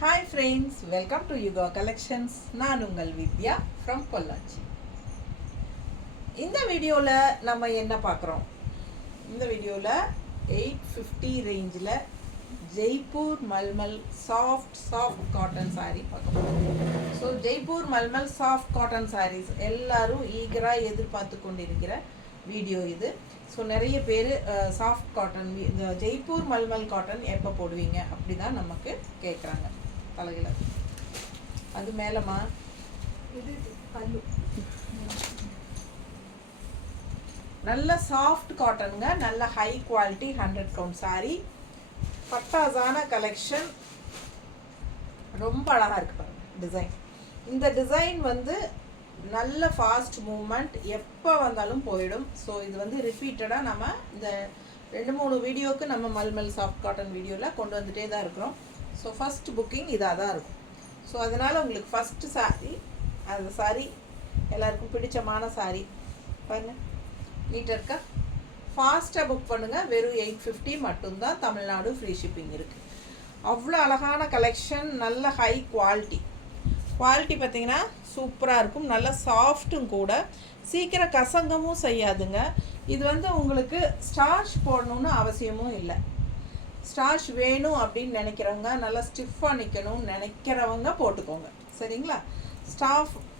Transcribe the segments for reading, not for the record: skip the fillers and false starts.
Hi friends, welcome to Yuga Collections. நான் உங்கள் வித்யா from Pollachi. இந்த வீடியோவில் நம்ம என்ன பார்க்குறோம்? இந்த வீடியோவில் 850 ரேஞ்சில் Jaipur mulmul soft cotton saree பார்க்கலாம். So Jaipur mulmul soft cotton sarees எல்லாரும் ஈகராக எதிர்பார்த்து கொண்டிருக்கிற வீடியோ இது. ஸோ நிறைய பேர் சாஃப்ட் காட்டன் இந்த ஜெய்ப்பூர் மல்மல் காட்டன் எப்போ போடுவீங்க அப்படி தான் நமக்கு கேட்குறாங்க தலையில். அது மேலமா இது பல்லு நல்ல சாஃப்ட் காட்டனுங்க, நல்ல ஹை குவாலிட்டி 100 கவுண்ட் saree. பட்டாசான கலெக்ஷன், ரொம்ப அழகாக இருக்கு பாருங்க டிசைன். இந்த டிசைன் வந்து நல்ல ஃபாஸ்ட் மூவ்மெண்ட், எப்போ வந்தாலும் போயிடும். ஸோ இது வந்து ரிப்பீட்டடாக நம்ம இந்த 2-3 வீடியோவுக்கு நம்ம மல்மல் சாஃப்ட் காட்டன் வீடியோவில் கொண்டு வந்துகிட்டே தான் இருக்கிறோம். ஸோ ஃபஸ்ட் புக்கிங் இதாக தான் இருக்கும். ஸோ அதனால் உங்களுக்கு ஃபஸ்ட்டு சாரீ அந்த சாரீ எல்லாருக்கும் பிடிச்சமான சாரீ பாருங்கள், நீட்டாக இருக்கா? ஃபாஸ்ட்டாக புக் பண்ணுங்கள். வெறும் 850 மட்டும்தான். தமிழ்நாடு ஃப்ரீ ஷிப்பிங் இருக்குது. அவ்வளோ அழகான கலெக்ஷன், நல்ல ஹை குவாலிட்டி. குவாலிட்டி பார்த்திங்கன்னா சூப்பராக இருக்கும், நல்ல சாஃப்ட்டும் கூட, சீக்கிரம் கசங்கமும் செய்யாதுங்க. இது வந்து உங்களுக்கு ஸ்டார்ச் போடணுன்னு அவசியமும் இல்லை. ஸ்டார்ச் வேணும் அப்படின்னு நினைக்கிறவங்க, நல்லா ஸ்டிஃபாக நிற்கணும்னு நினைக்கிறவங்க போட்டுக்கோங்க, சரிங்களா?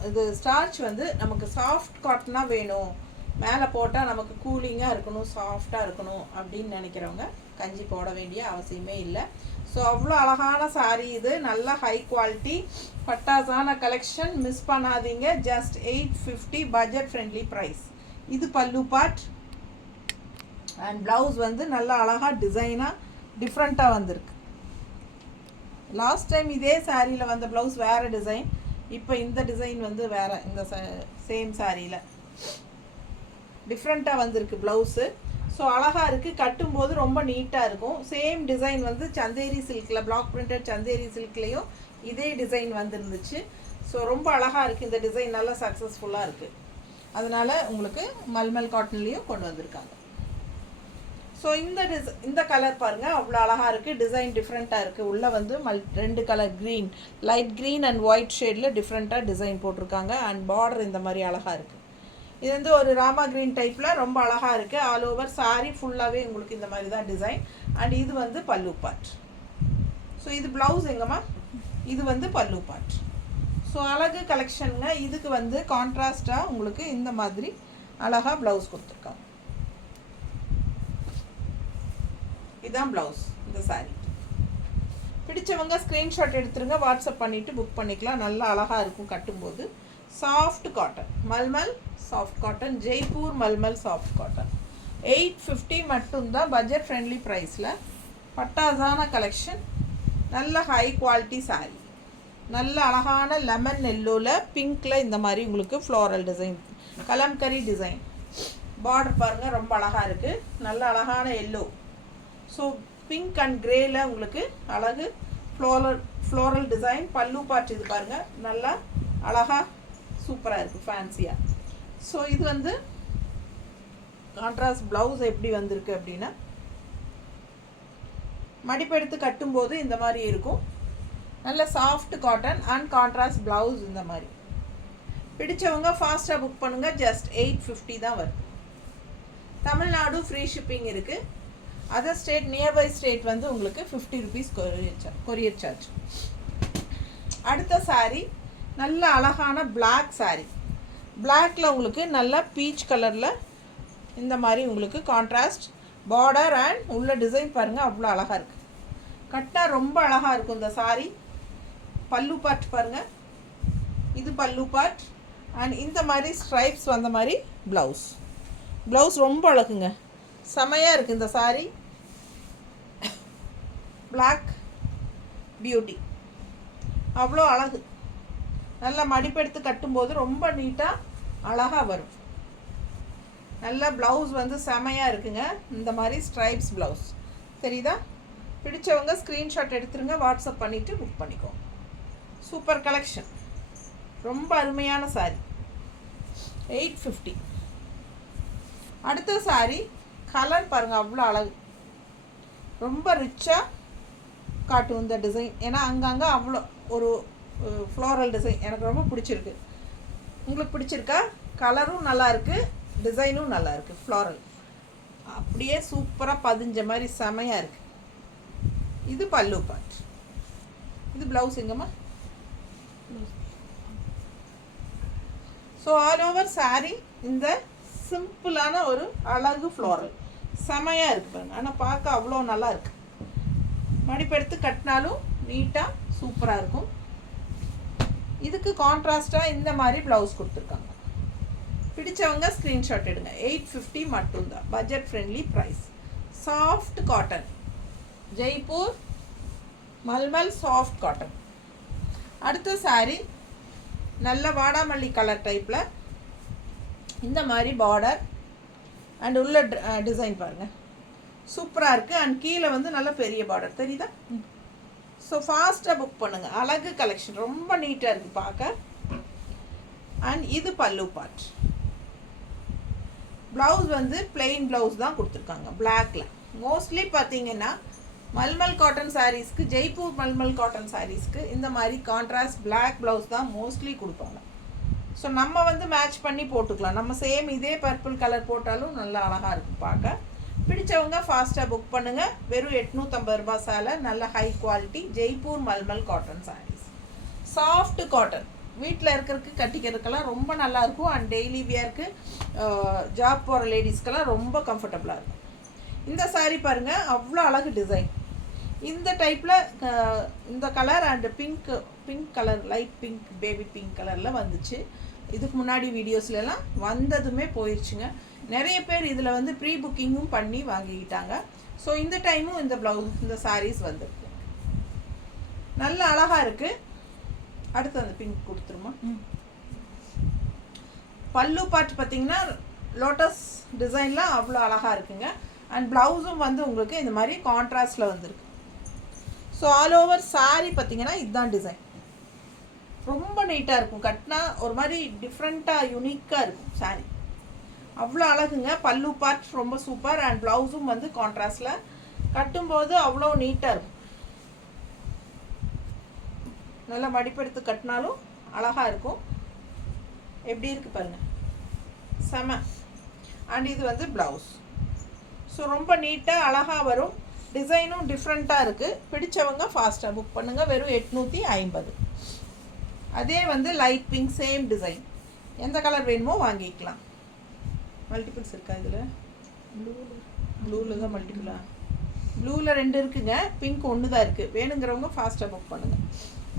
இது ஸ்டார்ச் வந்து நமக்கு சாஃப்ட் காட்டனாக வேணும், மேலே போட்டால் நமக்கு கூலிங்காக இருக்கணும், சாஃப்டாக இருக்கணும் அப்படின்னு நினைக்கிறவங்க கஞ்சி போட வேண்டிய அவசியமே இல்லை. ஸோ அவ்வளோ அழகான சாரீ இது, நல்ல ஹை குவாலிட்டி பட்டாசான கலெக்ஷன். மிஸ் பண்ணாதீங்க. Just 850 budget friendly price. இது பல்லு பார்ட் அண்ட் ப்ளவுஸ் வந்து நல்ல அழகாக டிசைனாக டிஃப்ரெண்ட்டாக வந்திருக்கு. லாஸ்ட் டைம் இதே சாரியில் வந்த ப்ளவுஸ் வேறு டிசைன், இப்போ இந்த டிசைன் வந்து வேறு. இந்த சேம் சாரியில் டிஃப்ரெண்ட்டாக வந்திருக்கு ப்ளவுஸு. ஸோ அழகாக இருக்குது, கட்டும்போது ரொம்ப நீட்டாக இருக்கும். சேம் டிசைன் வந்து சந்தேரி சில்கில், பிளாக் பிரிண்டட் சந்தேரி சில்க்லேயும் இதே டிசைன் வந்துருந்துச்சு. ஸோ ரொம்ப அழகாக இருக்குது இந்த டிசைன், நல்லா சக்ஸஸ்ஃபுல்லாக இருக்குது. அதனால் உங்களுக்கு மல்மல் காட்டன்லேயும் கொண்டு வந்திருக்காங்க. ஸோ இந்த கலர் பாருங்கள், அவ்வளோ அழகாக இருக்குது. டிசைன் டிஃப்ரெண்ட்டாக இருக்குது. உள்ளே வந்து 2 colour green, light green and white ஷேடில் டிஃப்ரெண்ட்டாக டிசைன் போட்டிருக்காங்க. அண்ட் பார்டர் இந்த மாதிரி அழகாக இருக்குது. இது வந்து ஒரு ராமா க்ரீன் டைப்பில் ரொம்ப அழகாக இருக்குது. ஆல் ஓவர் சாரீ ஃபுல்லாகவே உங்களுக்கு இந்த மாதிரி தான் டிசைன். அண்ட் இது வந்து பல்லு பார்ட். ஸோ இது ப்ளவுஸ் எங்கம்மா? இது வந்து பல்லு பார்ட். ஸோ அழகு கலெக்ஷனுங்க. இதுக்கு வந்து கான்ட்ராஸ்டாக உங்களுக்கு இந்த மாதிரி அழகாக ப்ளவுஸ் கொடுத்துருக்காங்க. இதுதான் ப்ளவுஸ் இந்த சாரீ. பிடிச்சவங்க ஸ்க்ரீன்ஷாட் எடுத்துருங்க, வாட்ஸ்அப் பண்ணிவிட்டு புக் பண்ணிக்கலாம். நல்லா அழகாக இருக்கும் கட்டும்போது. Soft cotton, mulmul soft cotton, Jaipur mulmul soft cotton. 850 மட்டும்தான் பட்ஜெட் ஃப்ரெண்ட்லி ப்ரைஸில். பட்டாசான கலெக்ஷன், நல்ல ஹை குவாலிட்டி சாரீ. நல்ல அழகான லெமன் எல்லோவில் பிங்க்கில் இந்த மாதிரி உங்களுக்கு floral design, kalamkari design. Border பாருங்கள், ரொம்ப அழகாக இருக்குது. நல்ல அழகான எல்லோ. ஸோ பிங்க் அண்ட் கிரேயில் உங்களுக்கு அழகு ஃப்ளோரல் டிசைன். பல்லு பார்ட் இது பாருங்கள், நல்லா அழகாக சூப்பராக இருக்குது, ஃபேன்சியாக. ஸோ இது வந்து கான்ட்ராஸ்ட் ப்ளவுஸ் எப்படி வந்திருக்கு அப்படின்னா, மடிப்பெடுத்து கட்டும்போது இந்த மாதிரி இருக்கும். நல்ல soft cotton and contrast blouse இந்த மாதிரி. பிடிச்சவங்க ஃபாஸ்ட்டாக புக் பண்ணுங்கள். ஜஸ்ட் 850 தான் வருது. தமிழ்நாடு ஃப்ரீ ஷிப்பிங் இருக்குது. அதர் ஸ்டேட், நியர்பை ஸ்டேட் வந்து உங்களுக்கு 50 ருபீஸ் கொரியர் சார்ஜ். அடுத்த சாரீ நல்ல அழகான பிளாக் சாரீ. பிளாக்ல உங்களுக்கு நல்ல பீச் கலரில் இந்த மாதிரி உங்களுக்கு கான்ட்ராஸ்ட் பார்டர் அண்ட் உள்ள டிசைன் பாருங்கள், அவ்வளோ அழகாக இருக்குது. கட்டா ரொம்ப அழகாக இருக்கும் இந்த சாரீ. பல்லு பார்ட் பாருங்கள், இது பல்லு பார்ட். அண்ட் இந்த மாதிரி ஸ்ட்ரைப்ஸ் வந்த மாதிரி ப்ளவுஸ் ரொம்ப அழகுங்க, செமையாக இருக்குது இந்த சாரீ. பிளாக் பியூட்டி, அவ்வளோ அழகு. நல்லா மடிப்பெடுத்து கட்டும்போது ரொம்ப நீட்டாக அழகாக வரும். நல்ல ப்ளவுஸ் வந்து செமையாக இருக்குங்க. இந்த மாதிரி ஸ்ட்ரைப்ஸ் ப்ளவுஸ் தெரியுதா? பிடிச்சவங்க ஸ்க்ரீன்ஷாட் எடுத்துருங்க, வாட்ஸ்அப் பண்ணிவிட்டு புக் பண்ணிக்கோங்க. சூப்பர் கலெக்ஷன், ரொம்ப அருமையான சாரீ. 850. அடுத்த சாரீ கலர் பாருங்கள், அவ்வளோ அழகு, ரொம்ப ரிச்சாக காட்டும் இந்த டிசைன். ஏன்னா அங்கங்கே அவ்வளோ ஒரு ஃப்ளோரல் டிசைன் எனக்கு ரொம்ப பிடிச்சிருக்கு. உங்களுக்கு பிடிச்சிருக்கா? கலரும் நல்லாயிருக்கு, டிசைனும் நல்லாயிருக்கு. ஃப்ளோரல் அப்படியே சூப்பராக பதிஞ்ச மாதிரி செமையாக இருக்குது. இது பல்லு பார்ட். இது ப்ளவுஸ் எங்கம்மா? ஸோ ஆல் ஓவர் சாரீ இந்த சிம்பிளான ஒரு அழகு ஃப்ளோரல் செமையாக இருக்குது பாருங்க. ஆனால் பார்க்க அவ்வளோ நல்லா இருக்குது. மடிப்பெடுத்து கட்டினாலும் நீட்டாக சூப்பராக இருக்கும். இதுக்கு கான்ட்ராஸ்டாக இந்த மாதிரி ப்ளவுஸ் கொடுத்துருக்காங்க. பிடிச்சவங்க ஸ்க்ரீன்ஷாட் எடுங்க. 850 மட்டும்தான், budget friendly price. Soft cotton, Jaipur mulmul soft cotton. அடுத்த சாரீ நல்ல வாடாமல்லி கலர் டைப்பில் இந்த மாதிரி பார்டர் அண்ட் உள்ள டிசைன் பாருங்கள் சூப்பராக இருக்குது. அண்ட் கீழே வந்து நல்ல பெரிய பார்டர் தெரியுதா? ஸோ ஃபாஸ்ட்டாக புக் பண்ணுங்கள். அழகு கலெக்ஷன் ரொம்ப நீட்டாக இருக்குது பார்க்க. அண்ட் இது பல்லு பார்ட். ப்ளவுஸ் வந்து பிளெயின் ப்ளவுஸ் தான் கொடுத்துருக்காங்க பிளாக்கில். மோஸ்ட்லி பார்த்தீங்கன்னா மல்மல் காட்டன் சாரீஸ்க்கு, ஜெய்ப்பூர் மல்மல் காட்டன் சாரீஸ்க்கு இந்த மாதிரி கான்ட்ராஸ்ட் பிளாக் ப்ளவுஸ் தான் மோஸ்ட்லி கொடுப்பாங்க. ஸோ நம்ம வந்து மேட்ச் பண்ணி போட்டுக்கலாம். நம்ம சேம் இதே பர்பிள் கலர் போட்டாலும் நல்லா அழகாக இருக்கும் பார்க்க. பிடிச்சவங்க ஃபாஸ்ட்டாக புக் பண்ணுங்கள். வெறும் 850 ரூபாய் சேலை, நல்ல high quality Jaipur mulmul cotton saris. Soft cotton, வீட்டில் இருக்கிறதுக்கு கட்டிக்கிறதுக்கெல்லாம் ரொம்ப நல்லாயிருக்கும். அண்ட் டெய்லி வியருக்கு, ஜாப் போகிற லேடிஸ்க்கெல்லாம் ரொம்ப கம்ஃபர்டபுளாக இருக்கும். இந்த சாரீ பாருங்கள் அவ்வளோ அழகு டிசைன். இந்த டைப்பில் இந்த colour and pink colour, light pink, baby pink கலரில் வந்துச்சு. இதுக்கு முன்னாடி வீடியோஸ்லாம் வந்ததுமே போயிடுச்சுங்க. நிறைய பேர் இதில் வந்து ப்ரீ புக்கிங்கும் பண்ணி வாங்கிக்கிட்டாங்க. ஸோ இந்த டைமும் இந்த ப்ளவுஸ், இந்த சாரீஸ் வந்துருக்கு. நல்ல அழகாக இருக்குது. அடுத்து அந்த பிங்க் கொடுத்துருமா. பல்லு பார்ட் பார்த்தீங்கன்னா லோட்டஸ் டிசைன்லாம் அவ்வளோ அழகாக இருக்குங்க. அண்ட் ப்ளவுஸும் வந்து உங்களுக்கு இந்த மாதிரி கான்ட்ராஸ்டில் வந்துருக்கு. ஸோ ஆல் ஓவர் சாரீ பார்த்தீங்கன்னா இதுதான் டிசைன். ரொம்ப நீட்டாக இருக்கும். கட்டினா ஒரு மாதிரி டிஃப்ரெண்ட்டாக யூனிக்காக இருக்கும் சாரீ. அவ்வளோ அழகுங்க. பல்லு பார்ட் ரொம்ப சூப்பர். அண்ட் ப்ளவுஸும் வந்து கான்ட்ராஸ்டில் கட்டும்போது அவ்வளோ நீட்டாக இருக்கும். நல்லா மடிப்பெடுத்து கட்டினாலும் அழகாக இருக்கும். எப்படி இருக்குது பாருங்கள், செம. அண்ட் இது வந்து ப்ளவுஸ். ஸோ ரொம்ப நீட்டாக அழகாக வரும். டிசைனும் டிஃப்ரெண்ட்டாக இருக்குது. பிடிச்சவங்க ஃபாஸ்ட்டாக புக் பண்ணுங்கள். வெறும் 850. அதே வந்து லைட் பிங்க், சேம் டிசைன். எந்த கலர் வேணுமோ வாங்கிக்கலாம். மல்டிபிள்ஸ் இருக்கா இதில்? ப்ளூவில் தான் மல்டிபிளா? ப்ளூவில் 2 இருக்குங்க, பிங்க் 1 தான் இருக்குது. வேணுங்கிறவங்க ஃபாஸ்ட்டாக புக் பண்ணுங்கள்.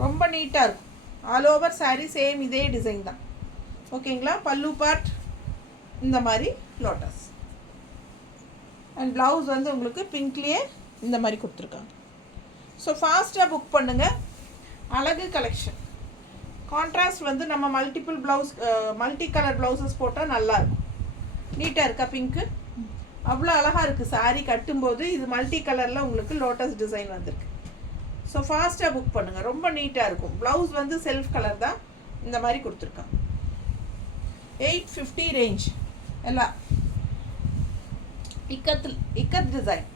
ரொம்ப நீட்டாக இருக்கும். ஆல் ஓவர் சாரீ சேம் இதே டிசைன் தான். ஓகேங்களா? பல்லு பார்ட் இந்த மாதிரி லோட்டஸ். அண்ட் ப்ளவுஸ் வந்து உங்களுக்கு பிங்க்லேயே இந்த மாதிரி கொடுத்துருக்காங்க. ஸோ ஃபாஸ்ட்டாக புக் பண்ணுங்கள். அழகு கலெக்ஷன். கான்ட்ராஸ்ட் வந்து நம்ம multiple blouse, multi colour blouses போட்டால் நல்லாயிருக்கும். நீட்டாக இருக்கா பிங்க்கு? அவ்வளோ அழகாக இருக்குது சாரீ கட்டும்போது. இது மல்டி கலரில் உங்களுக்கு லோட்டஸ் டிசைன் வந்திருக்கு. ஸோ ஃபாஸ்ட்டாக புக் பண்ணுங்கள். ரொம்ப நீட்டாக இருக்கும். ப்ளவுஸ் வந்து செல்ஃப் கலர் தான் இந்த மாதிரி கொடுத்துருக்காங்க. 850 ரேஞ்ச். எல்லாம் இக்கத் டிசைன்.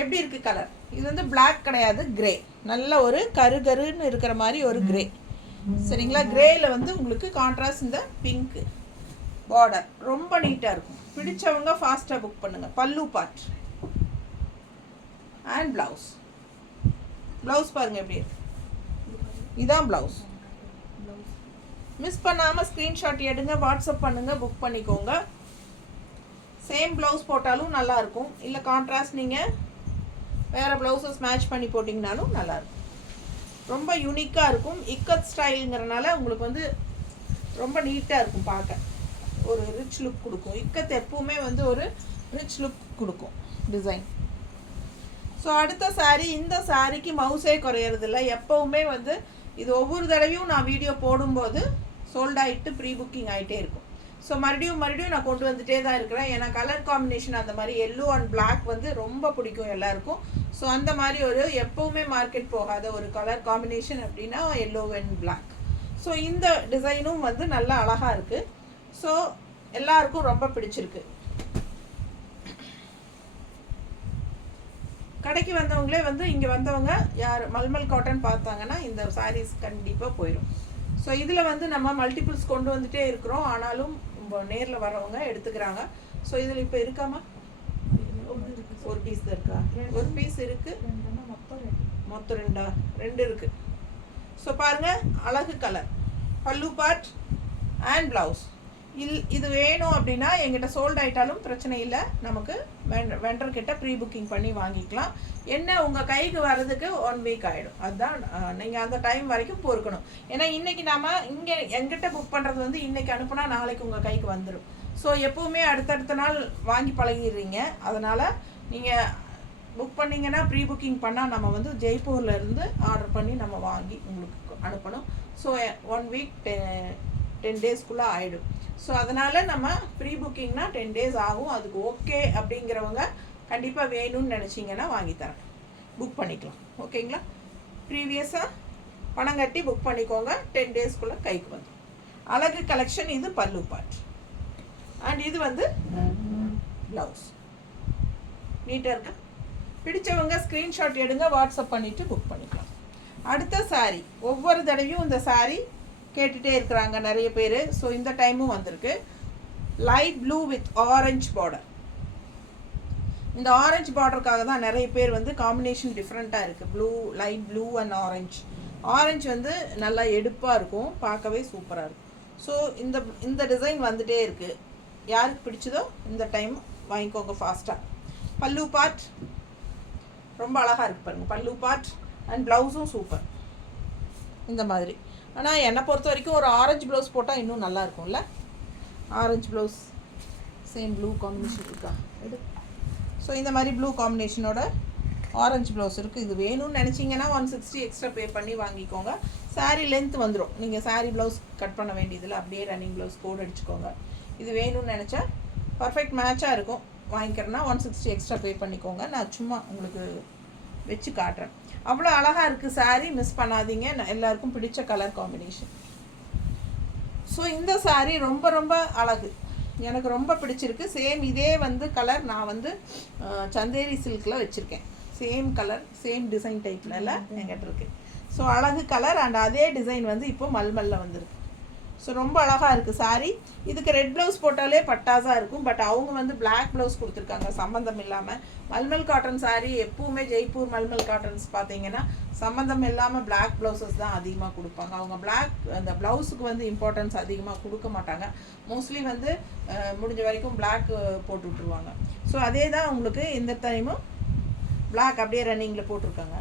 எப்படி இருக்குது கலர்? இது வந்து பிளாக் கிடையாது, கிரே. நல்ல ஒரு கருன்னு இருக்கிற மாதிரி ஒரு கிரே. சரிங்களா? கிரேயில் வந்து உங்களுக்கு கான்ட்ராஸ்ட் இந்த பிங்க்கு பார்டர் ரொம்ப நீட்டாக இருக்கும். பிடிச்சவங்க ஃபாஸ்ட்டாக புக் பண்ணுங்கள். பல்லு பார்ட் அண்ட் ப்ளவுஸ். ப்ளவுஸ் பாருங்கள் எப்படி இருக்கு. இதான் ப்ளவுஸ். மிஸ் பண்ணாமல் ஸ்க்ரீன்ஷாட் எடுங்க, வாட்ஸ்அப் பண்ணுங்கள், புக் பண்ணிக்கோங்க. சேம் ப்ளவுஸ் போட்டாலும் நல்லாயிருக்கும். இல்லை கான்ட்ராஸ்ட் நீங்கள் வேறு ப்ளவுஸஸ் மேட்ச் பண்ணி போட்டிங்கனாலும் நல்லாயிருக்கும். ரொம்ப யூனிக்காக இருக்கும். இக்கத் ஸ்டைலுங்கிறனால உங்களுக்கு வந்து ரொம்ப நீட்டாக இருக்கும் பார்க்க. ஒரு ரிச் லுக் கொடுக்கும். இக்கத் எப்பவுமே வந்து ஒரு ரிச் லுக் கொடுக்கும் டிசைன். ஸோ அடுத்த சாரீ. இந்த சாரீக்கு மவுஸே குறையறதில்ல. எப்போவுமே வந்து இது ஒவ்வொரு தடவையும் நான் வீடியோ போடும்போது சோல்ட் ஆகிட்டு ப்ரீ புக்கிங் ஆகிட்டே இருக்கும். ஸோ மறுபடியும் நான் கொண்டு வந்துகிட்டே தான் இருக்கிறேன். ஏன்னா கலர் காம்பினேஷன் அந்த மாதிரி எல்லோ அண்ட் பிளாக் வந்து ரொம்ப பிடிக்கும் எல்லாருக்கும். ஸோ அந்த மாதிரி ஒரு எப்போவுமே மார்க்கெட் போகாத ஒரு கலர் காம்பினேஷன் அப்படின்னா எல்லோ அண்ட் பிளாக். ஸோ இந்த டிசைனும் வந்து நல்லா அழகாக இருக்குது. ஸோ எல்லாருக்கும் ரொம்ப பிடிச்சிருக்கு. கடைக்கு வந்தவங்களே வந்து இங்கே வந்தவங்க யார் மல்மல் காட்டன் பார்த்தாங்கன்னா இந்த சாரீஸ் கண்டிப்பாக போயிடும். ஸோ இதில் வந்து நம்ம மல்டிபிள்ஸ் கொண்டு வந்துட்டே இருக்கிறோம், ஆனாலும் நேரில் வரவங்க எடுத்துக்கிறாங்க. ஸோ இதில் இப்போ இருக்காமா? ஒரு பீஸ் தான் இருக்கா? ஒரு பீஸ் இருக்குது, மொத்தம் ரெண்டு இருக்குது. ஸோ பாருங்கள், அழகு கலர், பல்லு பார்ட் அண்ட் ப்ளவுஸ். இது வேணும் அப்படின்னா எங்கிட்ட சோல்ட் ஆகிட்டாலும் பிரச்சனை இல்லை, நமக்கு வெண்டர்கிட்ட ப்ரீ புக்கிங் பண்ணி வாங்கிக்கலாம். என்ன உங்கள் கைக்கு வர்றதுக்கு 1 வீக் ஆகிடும். அதுதான் நீங்கள் அந்த டைம் வரைக்கும் பொறுக்கணும். ஏன்னா இன்றைக்கி நாம் இங்கே எங்கிட்ட புக் பண்ணுறது வந்து இன்றைக்கி அனுப்புனா நாளைக்கு உங்கள் கைக்கு வந்துடும். ஸோ எப்போவுமே அடுத்தடுத்த நாள் வாங்கி பழகிடுறீங்க. அதனால் நீங்கள் புக் பண்ணிங்கன்னா ப்ரீ புக்கிங் பண்ணால் நம்ம வந்து ஜெய்ப்பூர்லேருந்து ஆர்டர் பண்ணி நம்ம வாங்கி உங்களுக்கு அனுப்பணும். ஸோ 1 வீக் 10 டேஸ்க்குள்ளே ஆகிடும். ஸோ அதனால் நம்ம ப்ரீ புக்கிங்னா 10 டேஸ் ஆகும். அதுக்கு ஓகே அப்படிங்கிறவங்க கண்டிப்பாக வேணும்னு நினச்சிங்கன்னா வாங்கித்தரேன், புக் பண்ணிக்கலாம். ஓகேங்களா? ப்ரீவியஸாக பணம் கட்டி புக் பண்ணிக்கோங்க, 10 டேஸ்க்குள்ளே கைக்கு வந்துடும். அழகு கலெக்ஷன். இது பல்லு பார்ட் அண்ட் இது வந்து ப்ளவுஸ். நீட்டாக இருக்கா? பிடிச்சவங்க ஸ்க்ரீன்ஷாட் எடுங்க, வாட்ஸ்அப் பண்ணிவிட்டு புக் பண்ணிக்கலாம். அடுத்த சாரீ, ஒவ்வொரு தடவையும் இந்த சாரீ கேட்டுகிட்டே இருக்கிறாங்க நிறைய பேர். ஸோ இந்த டைமும் வந்திருக்கு. Light blue with orange border. இந்த ஆரஞ்ச் பார்டருக்காக தான் நிறைய பேர் வந்து காம்பினேஷன் டிஃப்ரெண்ட்டாக இருக்குது. Blue, light blue and orange. Orange வந்து நல்லா எடுப்பாக இருக்கும், பார்க்கவே சூப்பராக இருக்கும். ஸோ இந்த டிசைன் வந்துகிட்டே இருக்குது. யாருக்கு பிடிச்சதோ இந்த டைம் வாங்கிக்கோங்க ஃபாஸ்ட்டாக. பல்லு பார்ட் ரொம்ப அழகாக இருக்குது பாருங்கள். பல்லு பார்ட் அண்ட் ப்ளவுஸும் சூப்பர் இந்த மாதிரி. ஆனால் என்னை பொறுத்த வரைக்கும் ஒரு ஆரஞ்சு ப்ளவுஸ் போட்டால் இன்னும் நல்லா இருக்கும்ல. Orange blouse same blue combination இருக்கா? ஸோ இந்த மாதிரி ப்ளூ காம்பினேஷனோட ஆரஞ்சு ப்ளவுஸ் இருக்குது. இது வேணும்னு நினச்சிங்கன்னா 160 எக்ஸ்ட்ரா பே பண்ணி வாங்கிக்கோங்க. சாரீ லென்த் வந்துடும். நீங்கள் சாரீ ப்ளவுஸ் கட் பண்ண வேண்டியதில் அப்படியே ரன்னிங் ப்ளவுஸ் கோட் அடிச்சுக்கோங்க. இது வேணும்னு நினச்சா பர்ஃபெக்ட் மேட்சாக இருக்கும். வாங்கிக்கிறேன்னா 160 எக்ஸ்ட்ரா பே பண்ணிக்கோங்க. நான் சும்மா உங்களுக்கு வச்சு காட்டுறேன். அவ்வளோ அழகாக இருக்குது சாரீ, மிஸ் பண்ணாதீங்க. எல்லாருக்கும் பிடிச்ச கலர் காம்பினேஷன். ஸோ இந்த சாரீ ரொம்ப ரொம்ப அழகு, எனக்கு ரொம்ப பிடிச்சிருக்கு. சேம் இதே வந்து கலர் நான் வந்து சந்தேரி சில்கில் வச்சுருக்கேன். சேம் கலர், சேம் டிசைன் டைப்பில் என்கிட்ட இருக்குது. ஸோ அழகு கலர் அண்ட் அதே டிசைன் வந்து இப்போ மல்மல்ல வந்திருக்கு. ஸோ ரொம்ப அழகாக இருக்குது சாரீ. இதுக்கு ரெட் ப்ளவுஸ் போட்டாலே பட்டாஸாக இருக்கும். பட் அவங்க வந்து பிளாக் ப்ளவுஸ் கொடுத்துருக்காங்க சம்மந்தம் இல்லாமல். மல்மல் காட்டன் சாரீ எப்பவுமே ஜெய்ப்பூர் மல்மல் காட்டன்ஸ் பார்த்தீங்கன்னா சம்மந்தம் இல்லாமல் பிளாக் ப்ளவுசஸ் தான் அதிகமாக கொடுப்பாங்க. அவங்க பிளாக் அந்த ப்ளவுஸுக்கு வந்து இம்பார்ட்டன்ஸ் அதிகமாக கொடுக்க மாட்டாங்க. மோஸ்ட்லி வந்து முடிஞ்ச வரைக்கும் பிளாக் போட்டு விட்ருவாங்க. ஸோ அதே தான் உங்களுக்கு இந்த டைமும் பிளாக் அப்படியே ரன்னிங்கில் போட்டிருக்காங்க.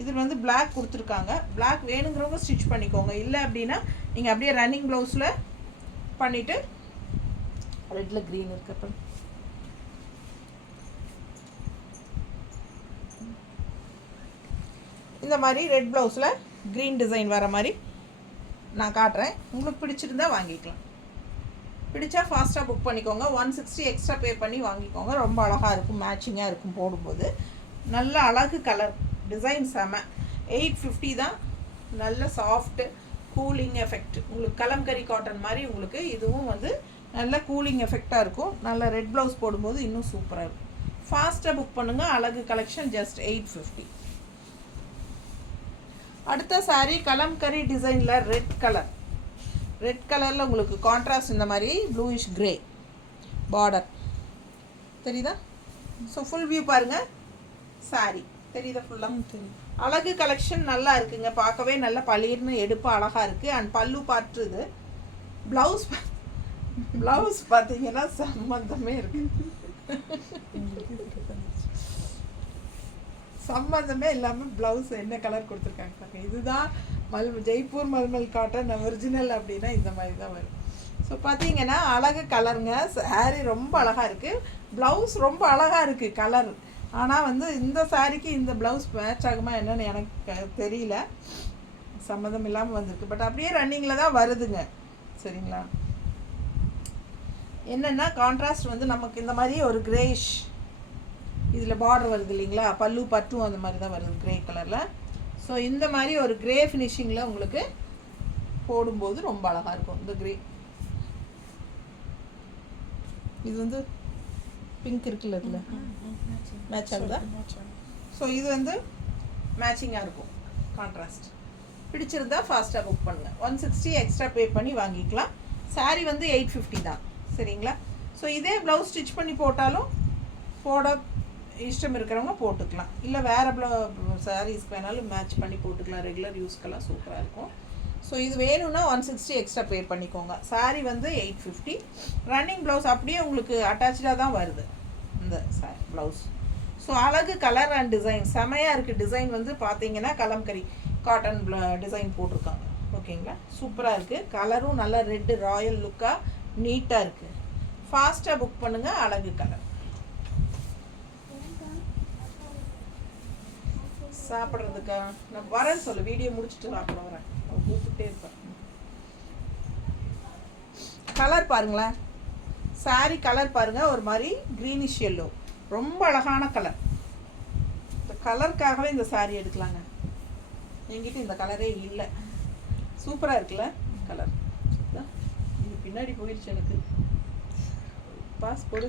இதில் வந்து பிளாக் கொடுத்துருக்காங்க. பிளாக் வேணுங்கிறவங்க ஸ்டிச் பண்ணிக்கோங்க. இல்லை அப்படின்னா நீங்கள் அப்படியே ரன்னிங் ப்ளவுஸில் பண்ணிவிட்டு ரெட்டில் க்ரீன் இருக்கு. அப்புறம் இந்த மாதிரி ரெட் ப்ளவுஸில் க்ரீன் டிசைன் வர மாதிரி நான் காட்டுறேன். உங்களுக்கு பிடிச்சிருந்தா வாங்கிக்கலாம். பிடிச்சா ஃபாஸ்ட்டாக புக் பண்ணிக்கோங்க. 160 எக்ஸ்ட்ரா பே பண்ணி வாங்கிக்கோங்க. ரொம்ப அழகாக இருக்கும், மேட்சிங்காக இருக்கும் போடும்போது. நல்ல அழகு கலர், டிசைன் செம. 850 தான். நல்ல சாஃப்ட்டு கூலிங் எஃபெக்ட். உங்களுக்கு கலம்கரி காட்டன் மாதிரி உங்களுக்கு இதுவும் வந்து நல்ல கூலிங் எஃபெக்டாக இருக்கும். நல்ல ரெட் ப்ளவுஸ் போடும்போது இன்னும் சூப்பராக இருக்கும். ஃபாஸ்ட்டாக புக் பண்ணுங்கள். அழகு கலெக்ஷன் ஜஸ்ட் 850. அடுத்த சாரீ கலம்கரி டிசைனில் ரெட் கலர். ரெட் கலரில் உங்களுக்கு கான்ட்ராஸ்ட் இந்த மாதிரி ப்ளூயிஷ் கிரே பார்டர் தெரியுதா? ஸோ ஃபுல் வியூ பாருங்கள். சாரீ தெரியுதா? ஃபுல்லாக தெரியும். அழகு கலெக்ஷன் நல்லா இருக்குங்க. பார்க்கவே நல்லா பளிர்னு எடுப்பாக அழகாக இருக்குது. அண்ட் பல்லு பார்த்து இது ப்ளவுஸ் பார்த்தீங்கன்னா சம்மந்தமே இருக்குது. சம்மந்தமே இல்லாமல் ப்ளவுஸ் என்ன கலர் கொடுத்துருக்காங்க பாருங்க. இதுதான் ஜெய்ப்பூர் மல்மல் காட்டன் ஒரிஜினல் அப்படின்னா இந்த மாதிரி தான் வரும். ஸோ பார்த்தீங்கன்னா அழகு கலருங்க. சாரீ ரொம்ப அழகாக இருக்குது. ப்ளவுஸ் ரொம்ப அழகாக இருக்குது கலர். ஆனால் வந்து இந்த சாரீக்கு இந்த ப்ளவுஸ் மேட்ச் ஆகுமா என்னன்னு எனக்கு தெரியல. சம்மந்தம் இல்லாமல் வந்திருக்கு. பட் அப்படியே ரன்னிங்கில் தான் வருதுங்க. சரிங்களா? என்னென்னா கான்ட்ராஸ்ட் வந்து நமக்கு இந்த மாதிரி ஒரு கிரேஷ் இதில் பார்டர் வருது இல்லைங்களா? பல்லு பட்டும் அந்த மாதிரி தான் வருது கிரே கலரில். ஸோ இந்த மாதிரி ஒரு கிரே ஃபினிஷிங்கில் உங்களுக்கு போடும்போது ரொம்ப அழகாக இருக்கும். இந்த கிரே இது வந்து பிங்க் இருக்குல்ல, இதில் மேட்ச் ஆகுதா? ஸோ இது வந்து மேட்சிங்காக இருக்கும், கான்ட்ராஸ்ட். பிடிச்சிருந்தா ஃபாஸ்ட்டாக புக் பண்ணுங்கள். 160 எக்ஸ்ட்ரா பே பண்ணி வாங்கிக்கலாம். சாரீ வந்து 850 தான், சரிங்களா? ஸோ இதே ப்ளவுஸ் ஸ்டிச் பண்ணி போட்டாலும் போட இஷ்டம் இருக்கிறவங்க போட்டுக்கலாம், இல்லை வேறு சாரீஸ்க்கு வேணாலும் மேட்ச் பண்ணி போட்டுக்கலாம். ரெகுலர் யூஸ்க்கெல்லாம் சூப்பராக இருக்கும். ஸோ இது வேணும்னா 160 எக்ஸ்ட்ரா பே பண்ணிக்கோங்க. சாரீ வந்து 850. ரன்னிங் ப்ளவுஸ் அப்படியே உங்களுக்கு அட்டாச்சாக தான் வருது இந்த ப்ளவுஸ். ஸோ அழகு கலர் அண்ட் டிசைன் செமையாக இருக்குது. டிசைன் வந்து பார்த்தீங்கன்னா கலம்கரி காட்டன் டிசைன் போட்டிருக்காங்க, ஓகேங்களா? சூப்பராக இருக்குது. கலரும் நல்லா ரெட்டு ராயல் லுக்காக நீட்டாக இருக்குது. ஃபாஸ்ட்டாக புக் பண்ணுங்கள். அழகு கலர். சாப்பிட்றதுக்கா நான் வரேன்னு சொல்லு, வீடியோ முடிச்சுட்டு சாப்பிட வரேன். கூப்பிட்டே இருப்பேன். கலர் பாருங்களேன், சாரி கலர் பாருங்கள், ஒரு மாதிரி க்ரீனிஷ் எல்லோ, ரொம்ப அழகான கலர். இந்த கலருக்காகவே இந்த சாரி எடுக்கலாங்க. என்கிட்ட இந்த கலரே இல்லை. சூப்பராக இருக்குல்ல கலர். இது பின்னாடி போயிடுச்சு எனக்கு. பாஸ் போடு.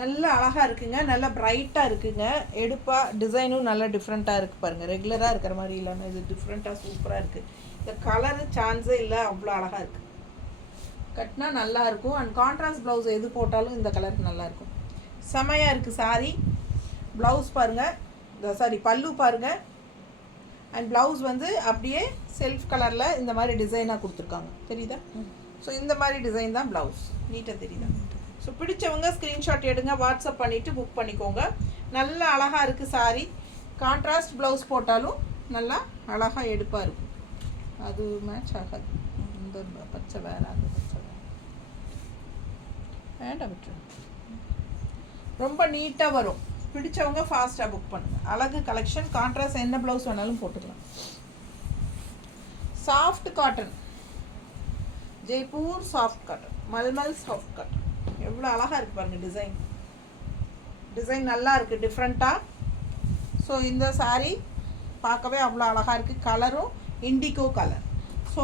நல்ல அழகாக இருக்குங்க, நல்லா பிரைட்டாக இருக்குங்க. எடுப்பாக டிசைனும் நல்லா டிஃப்ரெண்ட்டாக இருக்குது பாருங்கள். ரெகுலராக இருக்கிற மாதிரி இல்லைன்னா இது டிஃப்ரெண்ட்டாக சூப்பராக இருக்குது. இந்த கலரு சான்ஸே இல்லை, அவ்வளோ அழகாக இருக்குது. கட்டினா நல்லாயிருக்கும். அண்ட் கான்ட்ராஸ்ட் ப்ளவுஸ் எது போட்டாலும் இந்த கலருக்கு நல்லாயிருக்கும். செமையாக இருக்குது சாரி. ப்ளவுஸ் பாருங்கள், இந்த சாரி பல்லு பாருங்கள். அண்ட் ப்ளவுஸ் வந்து அப்படியே செல்ஃப் கலரில் இந்த மாதிரி டிசைனாக கொடுத்துருக்காங்க, தெரியுதா? ஸோ இந்த மாதிரி டிசைன் தான் ப்ளவுஸ். நீட்டாக தெரியுதா? ஸோ பிடிச்சவங்க ஸ்க்ரீன்ஷாட் எடுங்க, வாட்ஸ்அப் பண்ணிவிட்டு புக் பண்ணிக்கோங்க. நல்லா அழகாக இருக்குது சாரி. கான்ட்ராஸ்ட் ப்ளவுஸ் போட்டாலும் நல்லா அழகாக எடுப்பாக இருக்கும். அது மேட்ச் ஆகாது. இந்த பச்சை வேறு, அந்த பச்சை வேறு வேண்டாம், விட்டு. ரொம்ப நீட்டாக வரும். பிடிச்சவங்க ஃபாஸ்ட்டாக புக் பண்ணுங்கள். அழகு கலெக்ஷன். கான்ட்ராஸ்ட் என்ன ப்ளவுஸ் வேணாலும் போட்டுக்கலாம். Soft cotton, Jaipur soft cotton, mulmul soft cotton. எவ்வளோ அழகாக இருக்குது பாருங்கள். டிசைன் நல்லா இருக்குது, டிஃப்ரெண்ட்டாக. ஸோ இந்த சாரீ பார்க்கவே அவ்வளோ அழகாக இருக்குது. கலரும் indigo colour. So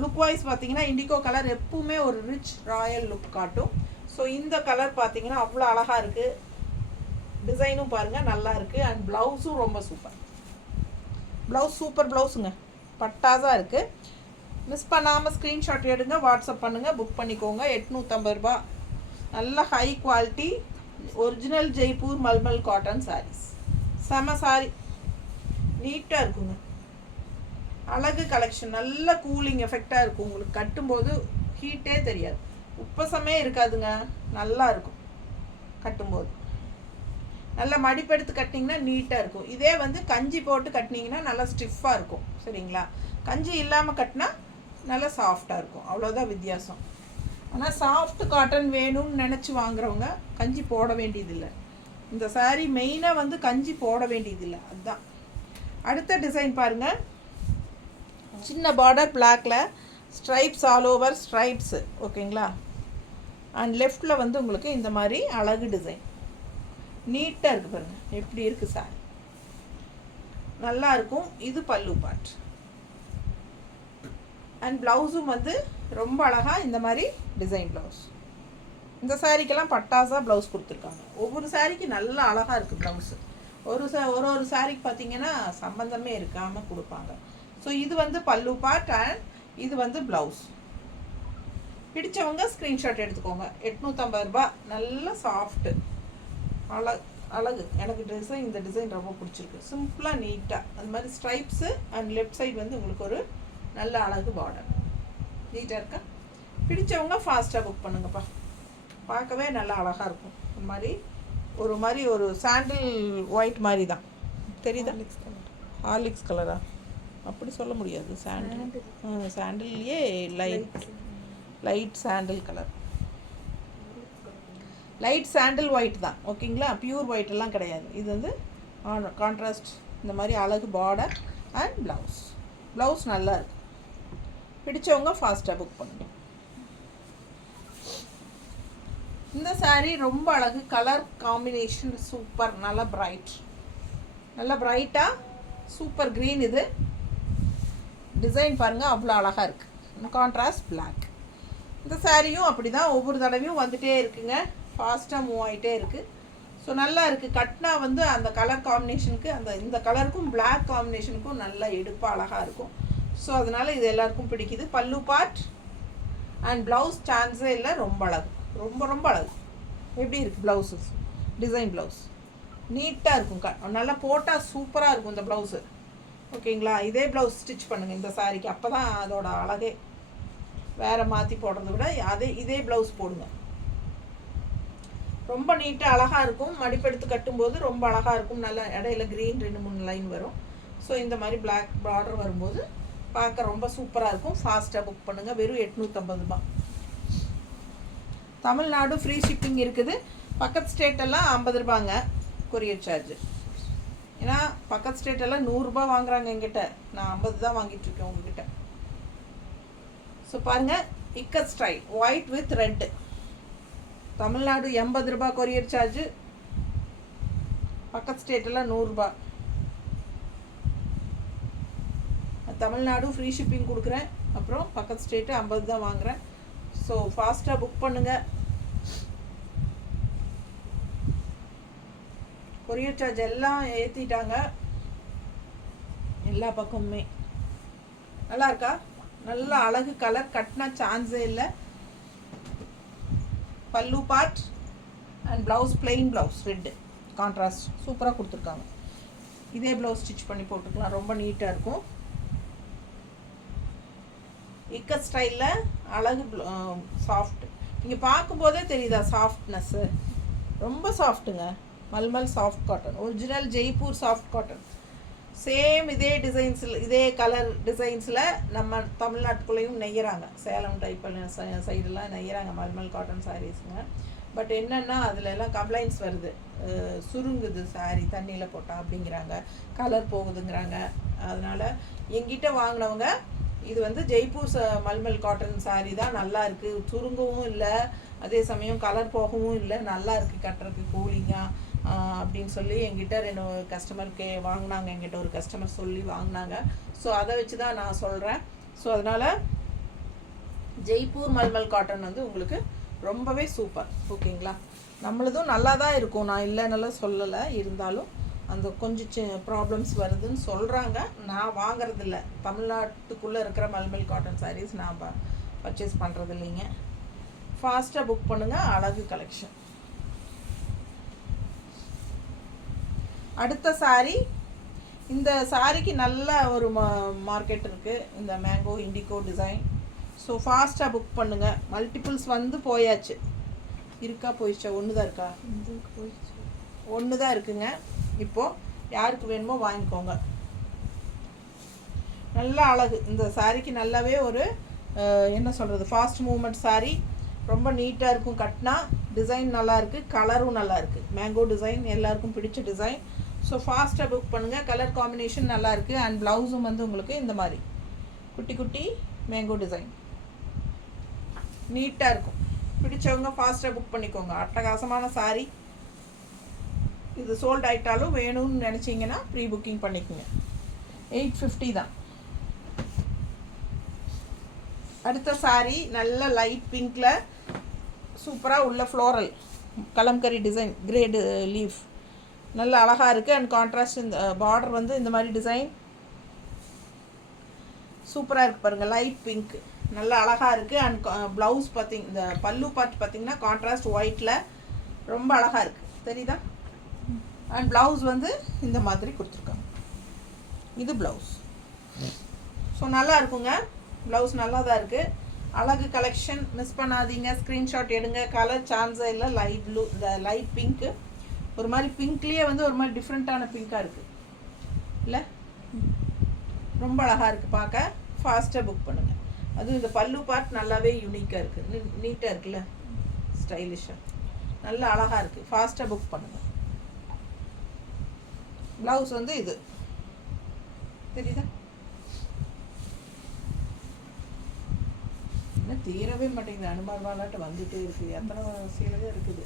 look wise பார்த்தீங்கன்னா இண்டிகோ கலர் எப்பவுமே ஒரு ரிச் ராயல் லுக் காட்டும். ஸோ இந்த கலர் பார்த்தீங்கன்னா அவ்வளோ அழகாக இருக்குது. டிசைனும் பாருங்கள் நல்லா இருக்குது. அண்ட் ப்ளவுஸும் ரொம்ப சூப்பர். ப்ளவுஸ் சூப்பர் ப்ளவுஸுங்க, பட்டாஸாக இருக்குது. மிஸ் பண்ணாமல் ஸ்க்ரீன்ஷாட் எடுங்க, வாட்ஸ்அப் பண்ணுங்கள், புக் பண்ணிக்கோங்க. 850 ரூபா. நல்ல high quality original Jaipur mulmul cotton saris. செம சாரி, நீட்டாக இருக்குங்க. அழகு கலெக்ஷன். நல்ல கூலிங் எஃபெக்டாக இருக்கும். உங்களுக்கு கட்டும்போது ஹீட்டே தெரியாது, உப்பசமே இருக்காதுங்க. நல்லா இருக்கும் கட்டும்போது. நல்லா மடிப்பெடுத்து கட்டினீங்கன்னா நீட்டாக இருக்கும். இதே வந்து கஞ்சி போட்டு கட்டினீங்கன்னா நல்லா ஸ்டிஃபாக இருக்கும், சரிங்களா? கஞ்சி இல்லாமல் கட்டினா நல்லா சாஃப்டாக இருக்கும், அவ்வளோதான் வித்தியாசம். ஆனால் சாஃப்ட் காட்டன் வேணும்னு நினச்சி வாங்குறவங்க கஞ்சி போட வேண்டியதில்லை. இந்த சாரீ மெயினாக வந்து கஞ்சி போட வேண்டியதில்லை, அதுதான். அடுத்த டிசைன் பாருங்கள். சின்ன பார்டர் பிளாக்ல ஸ்ட்ரைப்ஸ், ஆல் ஓவர் ஸ்ட்ரைப்ஸு, ஓகேங்களா? அண்ட் லெஃப்டில் வந்து உங்களுக்கு இந்த மாதிரி அழகு டிசைன் நீட்டாக இருக்குது பாருங்கள். எப்படி இருக்குது சாரி, நல்லா இருக்கும். இது பல்லு பார்ட். அண்ட் ப்ளவுஸும் வந்து ரொம்ப அழகாக இந்த மாதிரி டிசைன் ப்ளவுஸ். இந்த சாரீக்கெல்லாம் பட்டாஸாக ப்ளவுஸ் கொடுத்துருக்காங்க. ஒவ்வொரு சாரீக்கு நல்லா அழகாக இருக்குது ப்ளவுஸு. ஒரு சாரீக்கு பார்த்தீங்கன்னா சம்பந்தமே இருக்காமல் கொடுப்பாங்க. ஸோ இது வந்து பல்லு பார்ட் அண்ட் இது வந்து ப்ளவுஸ். பிடிச்சவங்க ஸ்க்ரீன்ஷாட் எடுத்துக்கோங்க. 850 ரூபா. நல்ல சாஃப்ட்டு, அழகு. எனக்கு டிசைன், இந்த டிசைன் ரொம்ப பிடிச்சிருக்கு. சிம்பிளாக நீட்டாக அது மாதிரி ஸ்ட்ரைப்ஸு அண்ட் லெஃப்ட் சைடு வந்து உங்களுக்கு ஒரு நல்ல அழகு பார்டர். நீட்டாக இருக்கா? பிடிச்சவங்க ஃபாஸ்ட்டாக புக் பண்ணுங்கப்பா. பார்க்கவே நல்லா அழகாக இருக்கும். ஒரு மாதிரி ஒரு சாண்டில் ஒயிட் மாதிரி தான் தெரியுதா? ஹார்லிக்ஸ் கலரா? அப்படி சொல்ல முடியாது. சாண்டில்லையே light sandal colour, light sandal white தான், ஓகேங்களா? பியூர் ஒயிட் எல்லாம் கிடையாது. இது வந்து கான்ட்ராஸ்ட் இந்த மாதிரி அழகு பார்டர் அண்ட் ப்ளவுஸ் நல்லா இருக்கு. பிடிச்சவங்க ஃபாஸ்ட்டாக புக் பண்ணுங்க. இந்த சாரீ ரொம்ப அழகு. Colour combination super. நல்லா பிரைட்டாக சூப்பர் க்ரீன். இது டிசைன் பாருங்கள், அவ்வளோ அழகாக இருக்குது. Contrast black. இந்த சாரியும் அப்படி தான் ஒவ்வொரு தடவையும் வந்துகிட்டே இருக்குங்க, ஃபாஸ்ட்டாக மூவ் ஆகிட்டே இருக்குது. ஸோ நல்லா இருக்குது. கட்டினா வந்து அந்த கலர் காம்பினேஷனுக்கு இந்த கலருக்கும் பிளாக் காம்பினேஷனுக்கும் நல்லா எடுப்பாக அழகாக இருக்கும். ஸோ அதனால் இது எல்லாருக்கும் பிடிக்குது. பல்லு பார்ட் அண்ட் ப்ளவுஸ் சான்ஸே இல்லை, ரொம்ப அழகு, ரொம்ப ரொம்ப அழகு. எப்படி இருக்குது ப்ளவுஸு? டிசைன் ப்ளவுஸ் நீட்டாக இருக்கும், நல்லா போட்டால் சூப்பராக இருக்கும் இந்த ப்ளவுஸு. ஓகேங்களா? இதே ப்ளவுஸ் ஸ்டிச் பண்ணுங்கள் இந்த சாரிக்கு, அப்போ தான் அதோட அழகே. வேறு மாற்றி போடுறத விட இதே ப்ளவுஸ் போடுங்க, ரொம்ப நீட்டாக அழகாக இருக்கும். மடிப்பெடுத்து கட்டும்போது ரொம்ப அழகாக இருக்கும். நல்லா இடையில க்ரீன் 2-3 லைன் வரும். ஸோ இந்த மாதிரி பிளாக் பார்டர் வரும்போது பார்க்க ரொம்ப சூப்பராக இருக்கும். ஃபாஸ்ட்டாக புக் பண்ணுங்கள். வெறும் 850 ரூபா. தமிழ்நாடு ஃப்ரீ ஷிப்பிங் இருக்குது. பக்கத்து ஸ்டேட்டெல்லாம் 50 ரூபாங்க கொரியர் சார்ஜு. ஏன்னா பக்கத்து ஸ்டேட்டெல்லாம் 100 ரூபா வாங்குறாங்க எங்கிட்ட, நான் 50 தான் வாங்கிட்டுருக்கேன் உங்ககிட்ட. ஸோ பாருங்கள், ikat style white with red. Tamil Nadu 80 ரூபா கொரியர் சார்ஜு, பக்கத்து ஸ்டேட்டெல்லாம் 100 ரூபா. தமிழ்நாடு ஃப்ரீ ஷிப்பிங் கொடுக்குறேன், அப்புறம் பக்கத்து ஸ்டேட்டு 50 தான் வாங்குகிறேன். ஸோ ஃபாஸ்ட்டாக புக் பண்ணுங்கள். கொரியர் சார்ஜ் எல்லாம் ஏற்றிட்டாங்க எல்லா பக்கமுமே. நல்லா இருக்கா? நல்லா அழகு கலர், கட்டினா சான்ஸே இல்லை. பல்லு part and blouse plain blouse red contrast சூப்பராக கொடுத்துருக்காங்க. இதே ப்ளவுஸ் ஸ்டிச் பண்ணி போட்டுக்கலாம், ரொம்ப நீட்டாக இருக்கும். இக்கட் ஸ்டைலில் அழகு சாஃப்ட். நீங்கள் பார்க்கும்போதே தெரியுதா சாஃப்ட்னஸ்ஸு? ரொம்ப சாஃப்ட்டுங்க. Mulmul soft cotton, original Jaipur soft cotton. Same இதே டிசைன்ஸில், இதே கலர் டிசைன்ஸில் நம்ம தமிழ்நாட்டுக்குள்ளேயும் நெய்யறாங்க. சேலம் டைப் சைடெல்லாம் நெய்யறாங்க மல்மல் காட்டன் சாரீஸுங்க. பட் என்னென்னா அதில் எல்லாம் கம்ப்ளைண்ட்ஸ் வருது, சுருங்குது சாரீ தண்ணியில் போட்டால் அப்படிங்கிறாங்க, கலர் போகுதுங்கிறாங்க. அதனால் எங்கிட்ட வாங்கினவங்க இது வந்து ஜெய்ப்பூர் மல்மல் காட்டன் சாரீ தான், நல்லா இருக்குது, சுருங்கவும் இல்லை, அதே சமயம் கலர் போகவும் இல்லை, நல்லா இருக்குது கட்டுறதுக்கு கூலிங்காக அப்படின்னு சொல்லி எங்கிட்ட 2 கஸ்டமர் வாங்கினாங்க. எங்கிட்ட ஒரு கஸ்டமர் சொல்லி வாங்கினாங்க. ஸோ அதை வச்சு தான் நான் சொல்கிறேன். ஸோ அதனால் ஜெய்ப்பூர் மல்மல் காட்டன் வந்து உங்களுக்கு ரொம்பவே சூப்பர். ஓகேங்களா? நம்மளதும் நல்லா தான் இருக்கும், நான் இல்லைன்னால சொல்லலை. இருந்தாலும் அந்த கொஞ்சம் ப்ராப்ளம்ஸ் வருதுன்னு சொல்கிறாங்க. நான் வாங்குறதில்ல, தமிழ்நாட்டுக்குள்ளே இருக்கிற மல்மல் காட்டன் சாரீஸ் நான் பர்ச்சேஸ் பண்ணுறது இல்லைங்க. ஃபாஸ்ட்டாக புக் பண்ணுங்கள். அழகு கலெக்ஷன். அடுத்த சாரீ, இந்த சாரிக்கு நல்ல ஒரு மார்க்கெட் இருக்குது, இந்த மேங்கோ இண்டிகோ டிசைன். ஸோ ஃபாஸ்ட்டாக புக் பண்ணுங்கள். மல்டிபிள்ஸ் வந்து போயாச்சு. இருக்கா? போயிடுச்சா? ஒன்று தான் இருக்கா? ஒன்று தான் இருக்குங்க. இப்போது யாருக்கு வேணுமோ வாங்கிக்கோங்க. நல்ல அழகு இந்த சாரிக்கு. நல்லாவே ஒரு என்ன சொல்கிறது, ஃபாஸ்ட் மூவ்மெண்ட் சாரீ. ரொம்ப நீட்டாக இருக்கும் கட்டினா. டிசைன் நல்லா இருக்குது, கலரும் நல்லா இருக்குது. மேங்கோ டிசைன் எல்லாருக்கும் பிடிச்ச டிசைன். ஸோ ஃபாஸ்ட்டாக புக் பண்ணுங்கள். கலர் காம்பினேஷன் நல்லா இருக்குது. அண்ட் ப்ளவுஸும் வந்து உங்களுக்கு இந்த மாதிரி குட்டி குட்டி மேங்கோ டிசைன் நீட்டாக இருக்கும். பிடிச்சவங்க ஃபாஸ்ட்டாக புக் பண்ணிக்கோங்க. அட்டகாசமான சாரீ. இது சோல்ட் ஆகிட்டாலும் வேணும்னு நினச்சிங்கன்னா ப்ரீ புக்கிங் பண்ணிக்கோங்க. 850 தான். அடுத்த சாரீ நல்ல லைட் பிங்க்கில் சூப்பராக உள்ள floral kalamkari design, grade leaf நல்ல அழகாக இருக்குது. அண்ட் கான்ட்ராஸ்ட் இந்த பார்டர் வந்து இந்த மாதிரி டிசைன் சூப்பராக இருக்குது பாருங்கள். லைட் பிங்க் நல்லா அழகாக இருக்குது. அண்ட் ப்ளவுஸ் இந்த பல்லு பார்ட் பார்த்திங்கன்னா கான்ட்ராஸ்ட் ஒயிட்டில் ரொம்ப அழகாக இருக்குது, தெரியுதா? அண்ட் ப்ளவுஸ் வந்து இந்த மாதிரி கொடுத்துருக்காங்க. இது ப்ளவுஸ். ஸோ நல்லா இருக்குங்க. ப்ளவுஸ் நல்லா தான் இருக்குது. அழகு கலெக்ஷன் மிஸ் பண்ணாதீங்க. ஸ்க்ரீன்ஷாட் எடுங்க. கலர் சான்ஸே இல்லை. லைட் ப்ளூ, இந்த லைட் பிங்க்கு ஒரு மாதிரி பிங்க்லேயே வந்து ஒரு மாதிரி டிஃப்ரெண்ட்டான பிங்காக இருக்குது இல்லை? ரொம்ப அழகாக இருக்குது பார்க்க. ஃபாஸ்ட்டாக புக் பண்ணுங்கள். அதுவும் இந்த பல்லு பார்ட் நல்லாவே யூனிக்காக இருக்குது, நீட்டாக இருக்குல்ல, ஸ்டைலிஷாக நல்லா அழகாக இருக்குது. ஃபாஸ்ட்டாக புக் பண்ணுங்கள். ப்ளவுஸ் வந்து இது தெரியுதா? இன்னும் தீரவே மாட்டேங்குது. அனுமார் வாலாட்ட வந்துகிட்டே இருக்குது. எத்தனை சீரவே இருக்குது.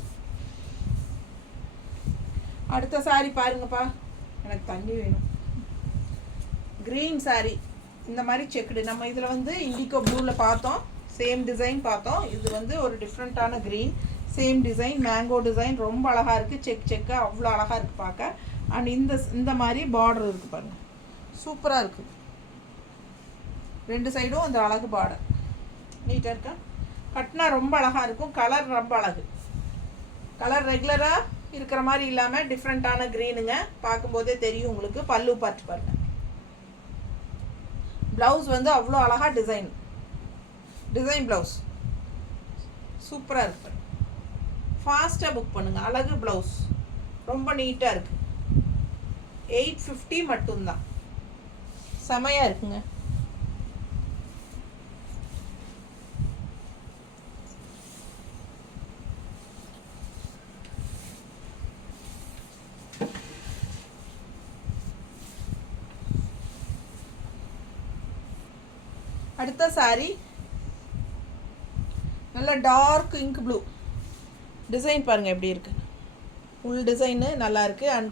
அடுத்த சாரீ பாருங்கப்பா, எனக்கு தண்ணி வேணும். க்ரீன் சாரீ இந்த மாதிரி செக்குடு. நம்ம இதில் வந்து இண்டிகோ ப்ளூவில் பார்த்தோம். சேம் டிசைன் பார்த்தோம். இது வந்து ஒரு டிஃப்ரெண்ட்டான green, same design, mango design, ரொம்ப அழகாக இருக்குது. செக்கு அவ்வளோ அழகாக இருக்குது பார்க்க. அண்ட் இந்த மாதிரி பார்டர் இருக்குது பாருங்கள், சூப்பராக இருக்குது. 2 சைடும் அந்த அழகு பார்டர் நீட்டாக இருக்கா. கட்டினா ரொம்ப அழகாக இருக்கும். கலர் ரொம்ப அழகு. கலர் ரெகுலராக இருக்கிற மாதிரி இல்லாமல் டிஃப்ரெண்ட்டான க்ரீனுங்க. பார்க்கும்போதே தெரியும் உங்களுக்கு. பல்லு பார்த்து பாருங்கள். ப்ளவுஸ் வந்து அவ்வளோ அழகாக டிசைன் ப்ளவுஸ் சூப்பராக இருக்கு. ஃபாஸ்ட்டாக புக் பண்ணுங்கள். அழகு ப்ளவுஸ் ரொம்ப நீட்டாக இருக்குது. 850 மட்டும்தான். செமையாக இருக்குங்க. அடுத்த சாரி நல்ல டார்க் இங்க் ப்ளூ டிசைன் பாருங்கள் எப்படி இருக்குது. ஃபுல் டிசைனு நல்லா இருக்குது. அண்ட்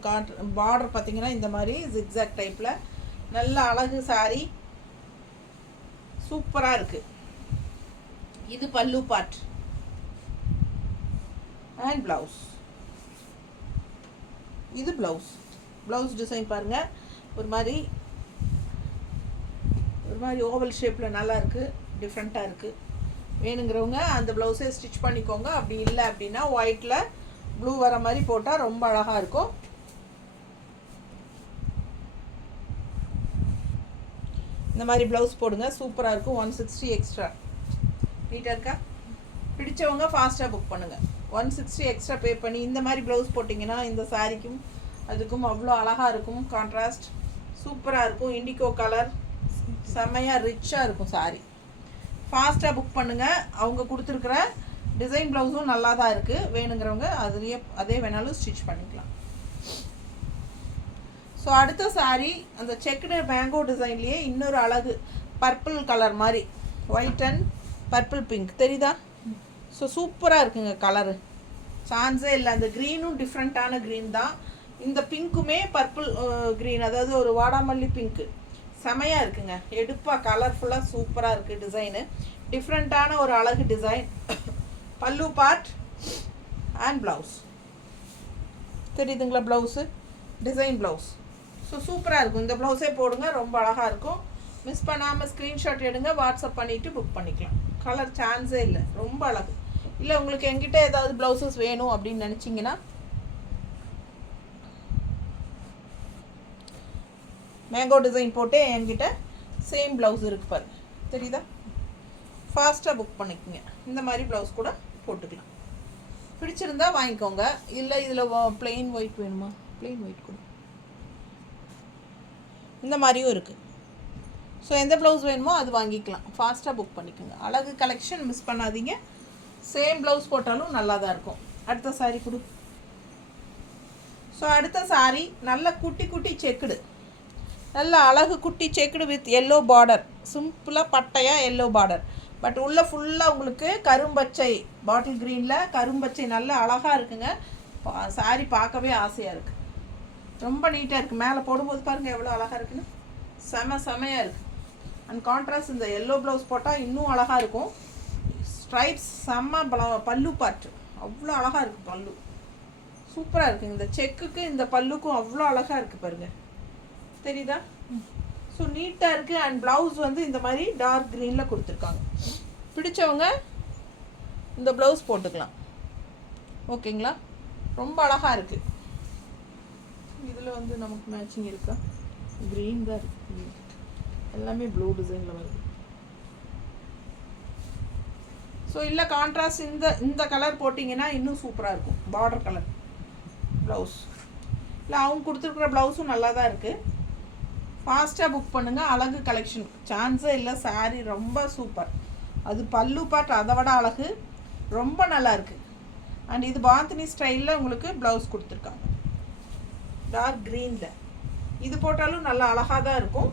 பார்டர் பார்த்தீங்கன்னா இந்த மாதிரி ஜிக்ஸாக் டைப்பில் நல்ல அழகு சாரி, சூப்பராக இருக்குது. இது பல்லு பார்ட் அண்ட் ப்ளவுஸ். இது ப்ளவுஸ் டிசைன் பாருங்கள். ஒரு மாதிரி ஓவல் ஷேப்பில் நல்லா இருக்குது, டிஃப்ரெண்ட்டாக இருக்குது. வேணுங்கிறவங்க அந்த ப்ளவுஸே ஸ்டிச் பண்ணிக்கோங்க. அப்படி இல்லை அப்படின்னா ஒயிட்டில் ப்ளூ வர மாதிரி போட்டால் ரொம்ப அழகாக இருக்கும். இந்த மாதிரி ப்ளவுஸ் போடுங்க, சூப்பராக இருக்கும். 160 எக்ஸ்ட்ரா. நீட்டாக இருக்கா? பிடிச்சவங்க ஃபாஸ்ட்டாக புக் பண்ணுங்கள். 160 எக்ஸ்ட்ரா பே பண்ணி இந்த மாதிரி ப்ளவுஸ் போட்டிங்கன்னா இந்த சாரிக்கும் அதுக்கும் அவ்வளோ அழகாக இருக்கும். கான்ட்ராஸ்ட் சூப்பராக இருக்கும். இண்டிகோ கலர் செம்மையாக ரிச்சாக இருக்கும் சாரி. ஃபாஸ்ட்டாக புக் பண்ணுங்கள். அவங்க கொடுத்துருக்குற டிசைன் ப்ளவுஸும் நல்லா தான் இருக்குது. வேணுங்கிறவங்க அதே வேணாலும் ஸ்டிச் பண்ணிக்கலாம். ஸோ அடுத்த சாரி அந்த செக்குடு மேங்கோ டிசைன்லேயே இன்னொரு அழகு பர்பிள் கலர் மாதிரி, ஒயிட் அண்ட் பர்பிள் பிங்க் தெரியுதா? ஸோ சூப்பராக இருக்குங்க. கலரு சான்ஸே இல்லை. அந்த க்ரீனும் டிஃப்ரெண்ட்டான க்ரீன் தான். இந்த பிங்க்குமே பர்பிள் க்ரீன், அதாவது ஒரு வாடாமல்லி பிங்க்கு செமையாக இருக்குங்க. எடுப்பாக கலர்ஃபுல்லாக சூப்பராக இருக்குது. டிசைனு டிஃப்ரெண்ட்டான ஒரு அழகு டிசைன். பல்லு பார்ட் அண்ட் ப்ளவுஸ் தெரியுதுங்களா? Blouse design blouse. ஸோ சூப்பராக இருக்கும். இந்த ப்ளவுஸே போடுங்க, ரொம்ப அழகாக இருக்கும். மிஸ் பண்ணாமல் ஸ்க்ரீன்ஷாட் எடுங்க, வாட்ஸ்அப் பண்ணிவிட்டு புக் பண்ணிக்கலாம். கலர் சான்ஸே இல்லை, ரொம்ப அழகு. இல்லை உங்களுக்கு என்கிட்ட ஏதாவது ப்ளவுசஸ் வேணும் அப்படின்னு நினச்சிங்கன்னா மேங்கோ டிசைன் போட்டு என்கிட்ட சேம் ப்ளவுஸ் இருக்குது பாருங்க, தெரியுதா? ஃபாஸ்ட்டாக புக் பண்ணிக்கோங்க. இந்த மாதிரி ப்ளவுஸ் கூட போட்டுக்கலாம். பிடிச்சிருந்தா வாங்கிக்கோங்க. இல்லை இதில் பிளெயின் ஒயிட் வேணுமா? பிளெயின் ஒயிட் கூட இந்த மாதிரியும் இருக்குது. ஸோ எந்த ப்ளவுஸ் வேணுமோ அது வாங்கிக்கலாம். ஃபாஸ்ட்டாக புக் பண்ணிக்கோங்க. அழகு கலெக்ஷன் மிஸ் பண்ணாதீங்க. சேம் ப்ளவுஸ் போட்டாலும் நல்லா தான் இருக்கும். அடுத்த சாரீ கொடு. ஸோ அடுத்த சாரீ நல்ல குட்டி செக்குடு, நல்ல அழகு குட்டி செக்குடு வித் எல்லோ பார்டர். சிம்பிளாக பட்டையாக எல்லோ பார்டர், பட் உள்ளே ஃபுல்லாக உங்களுக்கு கரும்பச்சை, பாட்டில் க்ரீனில் கரும்பச்சை நல்ல அழகாக இருக்குங்க. சாரி பார்க்கவே ஆசையாக இருக்குது. ரொம்ப நீட்டாக இருக்குது. மேலே போடும்போது பாருங்கள் எவ்வளோ அழகாக இருக்குன்னு. செமையாக இருக்குது. அண்ட் கான்ட்ராஸ்ட் இந்த எல்லோ ப்ளவுஸ் போட்டால் இன்னும் அழகாக இருக்கும். ஸ்ட்ரைப்ஸ் பல்லு பார்ட் அவ்வளோ அழகாக இருக்குது. பல்லு சூப்பராக இருக்குங்க. இந்த செக்குக்கு இந்த பல்லுக்கும் அவ்வளோ அழகாக இருக்குது பாருங்கள், தெரியுதா? ஸோ நீட்டாக இருக்குது. அண்ட் ப்ளவுஸ் வந்து இந்த மாதிரி டார்க் க்ரீனில் கொடுத்துருக்காங்க. பிடிச்சவங்க இந்த ப்ளவுஸ் போட்டுக்கலாம். ஓகேங்களா? ரொம்ப அழகாக இருக்குது. இதில் வந்து நமக்கு மேட்சிங் இருக்கா? க்ரீன் தான் இருக்குது. எல்லாமே ப்ளூ டிசைனில் வருது. ஸோ இல்லை கான்ட்ராஸ்ட் இந்த கலர் போட்டிங்கன்னா இன்னும் சூப்பராக இருக்கும். Border colour blouse. இல்லை அவங்க கொடுத்துருக்குற ப்ளவுஸும் நல்லா தான் இருக்குது. ஃபாஸ்ட்டாக புக் பண்ணுங்கள். அழகு கலெக்ஷன் சான்ஸே இல்லை. சாரீ ரொம்ப சூப்பர். அது பல்லு பார்ட் அதை விட அழகு, ரொம்ப நல்லா இருக்குது. அண்ட் இது பாந்தினி ஸ்டைலில் உங்களுக்கு ப்ளவுஸ் கொடுத்துருக்காங்க டார்க் க்ரீனில். இது போட்டாலும் நல்லா அழகாக தான் இருக்கும்.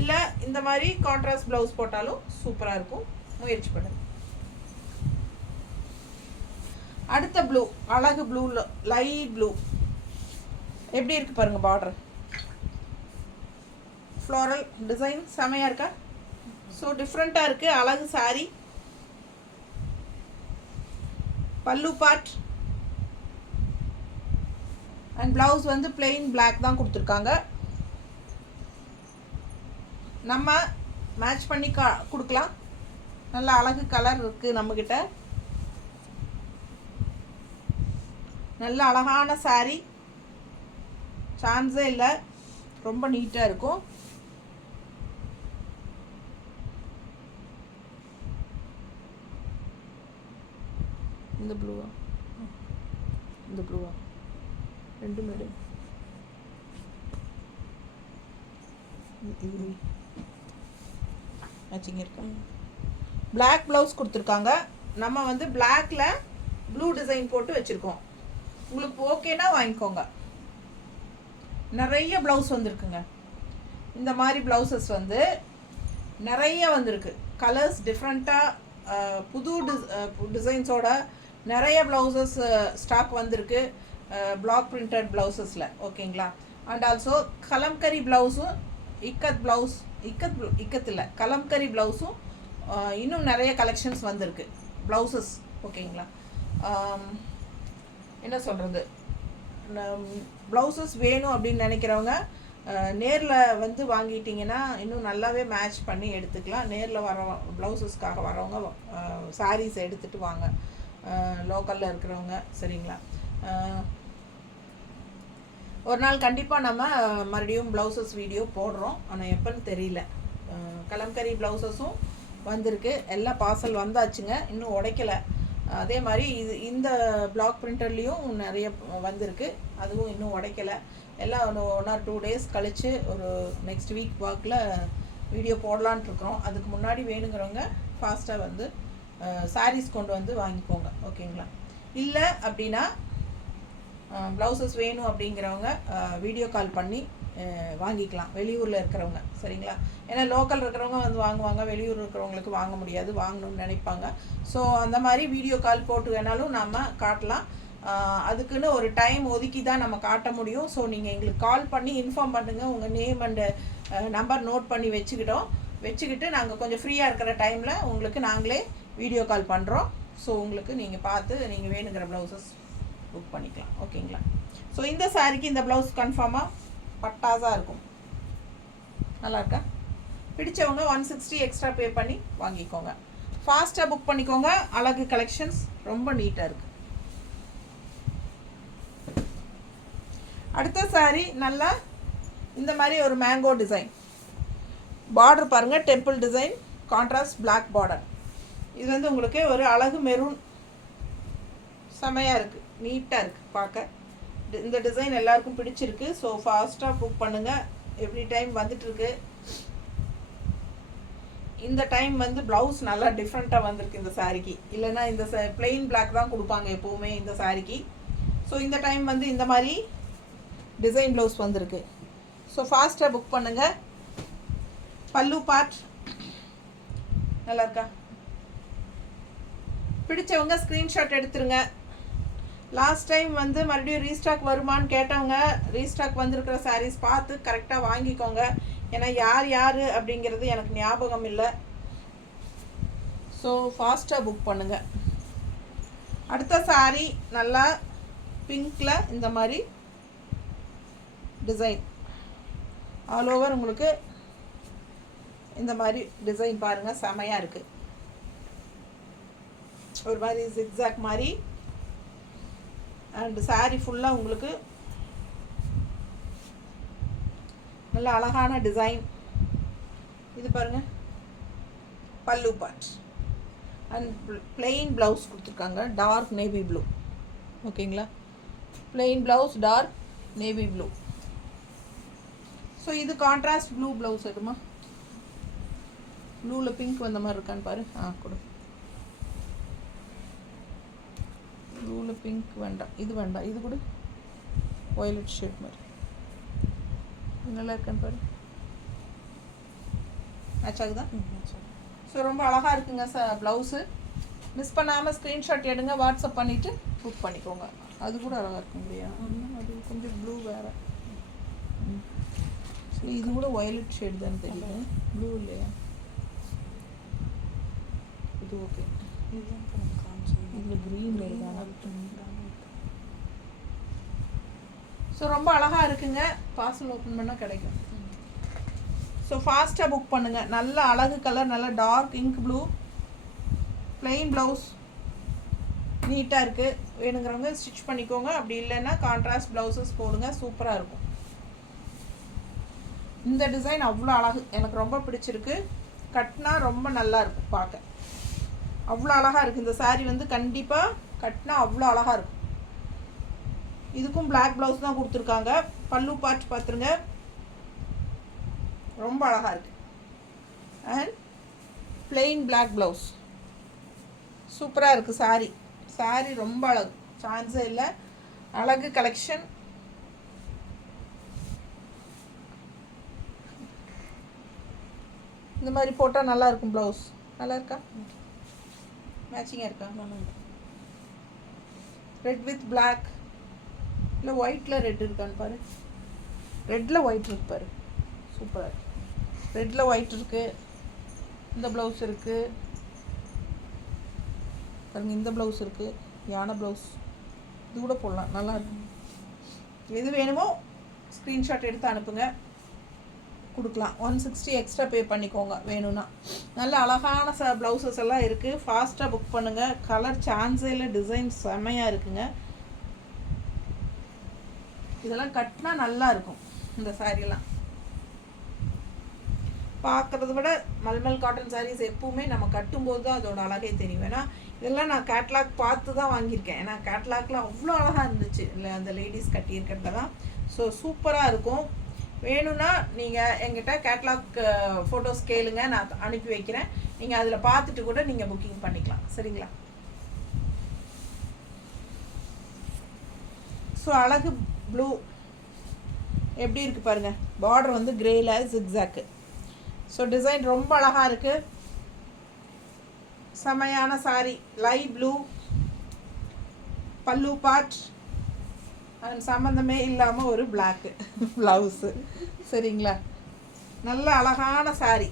இல்லை இந்த மாதிரி கான்ட்ராஸ்ட் ப்ளவுஸ் போட்டாலும் சூப்பராக இருக்கும். முயற்சி பண்ணுங்கள். அடுத்த ப்ளூ, அழகு ப்ளூவில் லைட் ப்ளூ எப்படி இருக்குது பாருங்கள். பார்டர் ஃப்ளோரல் டிசைன் செமையாக இருக்கா? ஸோ டிஃப்ரெண்ட்டாக இருக்குது. அழகு சாரீ பல்லு பார்ட் அண்ட் ப்ளவுஸ் வந்து பிளெயின் பிளாக் தான் கொடுத்துருக்காங்க. நம்ம மேட்ச் பண்ணி கொடுக்கலாம். நல்ல அழகு கலர் இருக்குது நம்மக்கிட்ட. நல்ல அழகான சாரீ, சான்ஸே இல்லை, ரொம்ப நீட்டாக இருக்கும். இந்த ப்ளூவா, இந்த ப்ளூவா, ரெண்டு மேடு இது மேட்சிங் இருக்கு. பிளாக் ப்ளவுஸ் கொடுத்துருக்காங்க. நம்ம வந்து பிளாக்ல ப்ளூ டிசைன் போட்டு வச்சுருக்கோம். உங்களுக்கு ஓகேனா வாங்கிக்கோங்க. நிறைய ப்ளவுஸ் வந்திருக்குங்க. இந்த மாதிரி ப்ளவுசஸ் வந்து நிறைய வந்திருக்கு. கலர்ஸ் டிஃப்ரெண்ட்டாக புது டிசைன்ஸோட நிறைய ப்ளவுசஸ் ஸ்டாக் வந்திருக்கு. பிளாக் பிரிண்டட் ப்ளவுசஸில் ஓகேங்களா. அண்ட் ஆல்சோ கலம்கரி ப்ளவுஸும் இக்கத்தில் கலம்கரி ப்ளவுஸும் இன்னும் நிறைய கலெக்ஷன்ஸ் வந்திருக்கு ப்ளவுசஸ். ஓகேங்களா. என்ன சொல்கிறது, ப்ளவுசஸ் வேணும் அப்படின்னு நினைக்கிறவங்க நேரில் வந்து வாங்கிட்டிங்கன்னா இன்னும் நல்லாவே மேட்ச் பண்ணி எடுத்துக்கலாம். நேரில் வர ப்ளவுசஸ்க்காக வரவங்க சாரீஸ் எடுத்துகிட்டு வாங்க, லோக்கலில் இருக்கிறவங்க. சரிங்களா. ஒரு நாள் கண்டிப்பாக நம்ம மறுபடியும் ப்ளவுசஸ் வீடியோ போடுறோம். ஆனால் எப்போன்னு தெரியல. கலம்கரி ப்ளவுசஸும் வந்திருக்கு. எல்லாம் பார்சல் வந்தாச்சுங்க, இன்னும் உடைக்கலை. அதே மாதிரி இந்த பிளாக் பிரிண்டர்லேயும் நிறைய வந்திருக்கு, அதுவும் இன்னும் உடைக்கலை. எல்லாம் 1 or 2 days கழித்து ஒரு நெக்ஸ்ட் வீக் வாக்கில் வீடியோ போடலான்ட்டு இருக்கிறோம். அதுக்கு முன்னாடி வேணுங்கிறவங்க ஃபாஸ்ட்டாக வந்து சாரீஸ் கொண்டு வந்து வாங்கிக்கோங்க. ஓகேங்களா. இல்லை அப்படின்னா ப்ளவுசஸ் வேணும் அப்படிங்கிறவங்க வீடியோ கால் பண்ணி வாங்கிக்கலாம், வெளியூரில் இருக்கிறவங்க. சரிங்களா. ஏன்னா லோக்கல் இருக்கிறவங்க வந்து வாங்குவாங்க, வெளியூர் இருக்கிறவங்களுக்கு வாங்க முடியாது, வாங்கணும்னு நினைப்பாங்க. ஸோ அந்த மாதிரி வீடியோ கால் போட்டு வேணாலும் நம்ம காட்டலாம். அதுக்குன்னு ஒரு டைம் ஒதுக்கி தான் நம்ம காட்ட முடியும். ஸோ நீங்கள் எங்களுக்கு கால் பண்ணி இன்ஃபார்ம் பண்ணுங்கள். உங்கள் நேம் அண்டு நம்பர் நோட் பண்ணி வச்சுக்கிட்டு நாங்கள் கொஞ்சம் ஃப்ரீயாக இருக்கிற டைமில் உங்களுக்கு நாங்களே வீடியோ கால் பண்ணுறோம். ஸோ உங்களுக்கு நீங்கள் பார்த்து நீங்கள் வேணுங்கிற ப்ளவுசஸ் புக் பண்ணிக்கலாம். ஓகேங்களா. ஸோ இந்த சாரிக்கு இந்த ப்ளவுஸ் கன்ஃபார்மாக பட்டாஸாக இருக்கும். நல்லா இருக்கா. பிடிச்சவங்க 160 எக்ஸ்ட்ரா பே பண்ணி வாங்கிக்கோங்க. ஃபாஸ்ட்டாக புக் பண்ணிக்கோங்க. அழகு கலெக்ஷன்ஸ் ரொம்ப நீட்டாக இருக்குது. அடுத்த சாரி நல்லா இந்த மாதிரி ஒரு மேங்கோ டிசைன், பார்டர் பாருங்கள், temple design, contrast black border. இது வந்து உங்களுக்கு ஒரு அழகு மெரூன், செமையாக இருக்குது, நீட்டாக இருக்குது பார்க்க. இந்த டிசைன் எல்லாருக்கும் பிடிச்சிருக்கு. ஸோ ஃபாஸ்ட்டாக புக் பண்ணுங்கள். எவ்ரி டைம் வந்துட்டுருக்கு. இந்த டைம் வந்து ப்ளவுஸ் நல்லா டிஃப்ரெண்ட்டாக வந்திருக்கு இந்த சாரிக்கு. இல்லைன்னா இந்த பிளெயின் பிளாக் தான் கொடுப்பாங்க எப்போவுமே இந்த சாரிக்கு. ஸோ இந்த டைம் வந்து இந்த மாதிரி டிசைன் ப்ளவுஸ் வந்திருக்கு. ஸோ ஃபாஸ்ட்டாக புக் பண்ணுங்கள். பல்லு பார்ட் நல்லா இருக்கா. பிடிச்சவங்க ஸ்க்ரீன்ஷாட் எடுத்துருங்க. லாஸ்ட் டைம் வந்து மறுபடியும் ரீஸ்டாக் வருமானு கேட்டவங்க ரீஸ்டாக் வந்திருக்கிற சாரீஸ் பார்த்து கரெக்டாக வாங்கிக்கோங்க. ஏன்னா யார் அப்படிங்கிறது எனக்கு ஞாபகம் இல்லை. ஸோ ஃபாஸ்ட்டாக புக் பண்ணுங்கள். அடுத்த சாரீ நல்லா பிங்க்கில் இந்த மாதிரி டிசைன் ஆல் ஓவர் உங்களுக்கு இந்த மாதிரி டிசைன் பாருங்கள், செமையாக இருக்குது. ஒரு மாதிரி ஜிக்ஸாக் மாதிரி. அண்ட் சாரீ ஃபுல்லாக உங்களுக்கு நல்ல அழகான டிசைன். இது பாருங்கள் பல்லு பார்ட். அண்ட் பிளெயின் ப்ளவுஸ் கொடுத்துருக்காங்க, டார்க் நேவி ப்ளூ. ஓகேங்களா. Plain blouse, dark navy blue. So இது கான்ட்ராஸ்ட் ப்ளூ ப்ளவுஸ் எடுமா. ப்ளூவில் பிங்க் வந்த மாதிரி இருக்கான்னு பாரு. கொடு. ப்ளூவில் பிங்க் வேண்டாம், இது வேண்டாம், இது கூட வயலட் ஷேட் மாதிரி நல்லா இருக்கான்னு பாரு. மேட்ச் ஆகுதா? ஸோ ரொம்ப அழகாக இருக்குங்க ப்ளவுஸு. மிஸ் பண்ணாமல் ஸ்க்ரீன்ஷாட் எடுங்க, வாட்ஸ்அப் பண்ணிவிட்டு புக் பண்ணிக்கோங்க. அது கூட அழகாக இருக்கும் இல்லையா. அது கொஞ்சம் ப்ளூ வேறு. சரி இது கூட வயலட் ஷேட் தான் தெரியல, ப்ளூ இல்லையா. இது ஓகே. இதுதான் காமிச்சு இதில் க்ரீன் ஸோ ரொம்ப அழகாக இருக்குங்க. பார்சல் ஓப்பன் பண்ணால் கிடைக்கும். ஸோ ஃபாஸ்ட்டாக புக் பண்ணுங்கள். நல்ல அழகு கலர், நல்ல dark ink blue, plain blouse, நீட்டாக இருக்குது. வேணுங்கிறவங்க ஸ்டிச் பண்ணிக்கோங்க. அப்படி இல்லைன்னா கான்ட்ராஸ்ட் ப்ளவுசஸ் போடுங்க, சூப்பராக இருக்கும். இந்த டிசைன் அவ்வளோ அழகு, எனக்கு ரொம்ப பிடிச்சிருக்கு. கட்டினா ரொம்ப நல்லா இருக்கும் பார்க்க, அவ்வளோ அழகாக இருக்குது. இந்த சாரீ வந்து கண்டிப்பாக கட்டினா அவ்வளோ அழகாக இருக்கும். இதுக்கும் பிளாக் ப்ளவுஸ் தான் கொடுத்துருக்காங்க. பல்லு பார்ட் பார்த்துருங்க, ரொம்ப அழகாக இருக்குது. அண்ட் பிளெயின் பிளாக் ப்ளவுஸ், சூப்பராக இருக்குது சாரீ. சாரீ ரொம்ப அழகு, சான்ஸே இல்லை. அழகு கலெக்ஷன். இந்த மாதிரி போட்டால் நல்லா இருக்கும். ப்ளவுஸ் நல்லா இருக்கா? மேட்சிங்காக இருக்கா? ரெட் வித் பிளாக், இல்லை ஒயிட்டில் ரெட் இருக்கான்னு பாரு. ரெட்டில் ஒயிட் இருக்கு பாரு, சூப்பராக இருக்கு. ரெட்டில் ஒயிட் இருக்குது. இந்த ப்ளவுஸ் இருக்குது பாருங்கள், இந்த ப்ளவுஸ் இருக்குது, யானை ப்ளவுஸ். இது கூட போடலாம், நல்லா இருக்கும். எது வேணுமோ ஸ்க்ரீன்ஷாட் எடுத்து அனுப்புங்க, கொடுக்கலாம். 160 எக்ஸ்ட்ரா பே பண்ணிக்கோங்க வேணும்னா. நல்ல அழகான ப்ளவுசஸ் எல்லாம் இருக்குது. ஃபாஸ்ட்டாக புக் பண்ணுங்கள். கலர் சான்ஸே இல்லை, டிசைன் செம்மையாக இருக்குங்க. இதெல்லாம் கட்டினா நல்லா இருக்கும். இந்த சாரீலாம் பார்க்குறத விட மல்மல் காட்டன் சாரீஸ் எப்பவுமே நம்ம கட்டும்போது தான் அதோட அழகே தெரியும். ஏன்னா இதெல்லாம் நான் கேட்லாக் பார்த்து தான் வாங்கியிருக்கேன். ஏன்னா கேட்லாக்லாம் அவ்வளோ அழகாக இருந்துச்சு இல்லை, அந்த லேடிஸ் கட்டியிருக்கிறதுல தான். ஸோ சூப்பராக இருக்கும். வேணும்னா நீங்கள் எங்கிட்ட கேட்லாக் ஃபோட்டோஸ் கேளுங்க, நான் அனுப்பி வைக்கிறேன். நீங்கள் அதில் பார்த்துட்டு கூட நீங்கள் புக்கிங் பண்ணிக்கலாம், சரிங்களா? ஸோ அழகு ப்ளூ எப்படி இருக்குது பாருங்கள். பார்டர் வந்து கிரேல ஜிக்ஸாக்கு. ஸோ டிசைன் ரொம்ப அழகாக இருக்குது. செமையான சாரி. லைட் ப்ளூ பல்லு பார்ட், அது சம்மந்தமே இல்லாமல் ஒரு பிளாக்கு ப்ளவுஸு, சரிங்களா? நல்ல அழகான சாரி,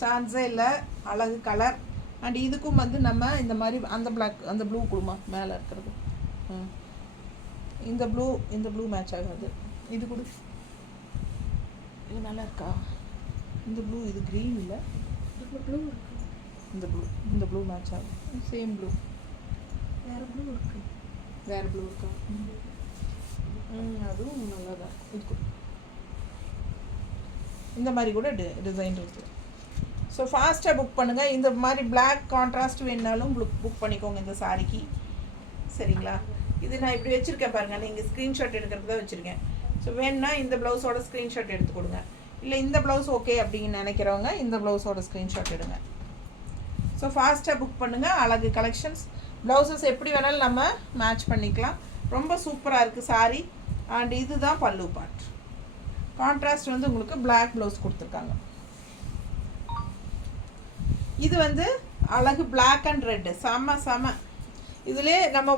சான்ஸே இல்லை. அழகு கலர். அண்ட் இதுக்கும் வந்து நம்ம இந்த மாதிரி அந்த பிளாக், அந்த ப்ளூ குடுமா மேலே இருக்கிறது, இந்த ப்ளூ மேட்ச் ஆகாது. இது கொடு, இது நல்லா இருக்கா? இந்த ப்ளூ, இது க்ரீன் இல்லை, இந்த ப்ளூ மேட்ச் ஆகும். சேம் ப்ளூ, வேறு ப்ளூ இருக்கா? அதுவும் நல்லா தான் இருக்கும். இந்த மாதிரி கூட டிசைன் இருக்குது. ஸோ ஃபாஸ்ட்டாக புக் பண்ணுங்கள். இந்த மாதிரி பிளாக் கான்ட்ராஸ்ட் வேணுனாலும் புக் பண்ணிக்கோங்க இந்த சாரிக்கு, சரிங்களா? இது நான் இப்படி வச்சுருக்கேன் பாருங்கள், நீங்கள் ஸ்க்ரீன்ஷாட் எடுக்கிறது தான் வச்சுருக்கேன். ஸோ வேணுன்னா இந்த ப்ளவுஸோட ஸ்க்ரீன்ஷாட் எடுத்து கொடுங்க. இல்லை இந்த ப்ளவுஸ் ஓகே அப்படின்னு நினைக்கிறவங்க இந்த ப்ளவுஸோட ஸ்க்ரீன்ஷாட் எடுங்க. ஸோ ஃபாஸ்ட்டாக புக் பண்ணுங்கள். அழகு கலெக்ஷன்ஸ். ப்ளவுசஸ் எப்படி வேணாலும் நம்ம மேட்ச் பண்ணிக்கலாம். ரொம்ப சூப்பராக இருக்குது சாரி. அண்ட் இது தான் பல்லு பார்ட். கான்ட்ராஸ்ட் வந்து உங்களுக்கு பிளாக் ப்ளவுஸ் கொடுத்துருக்காங்க. இது வந்து அழகு பிளாக் அண்ட் ரெட்டு, செம்ம. இதிலே நம்ம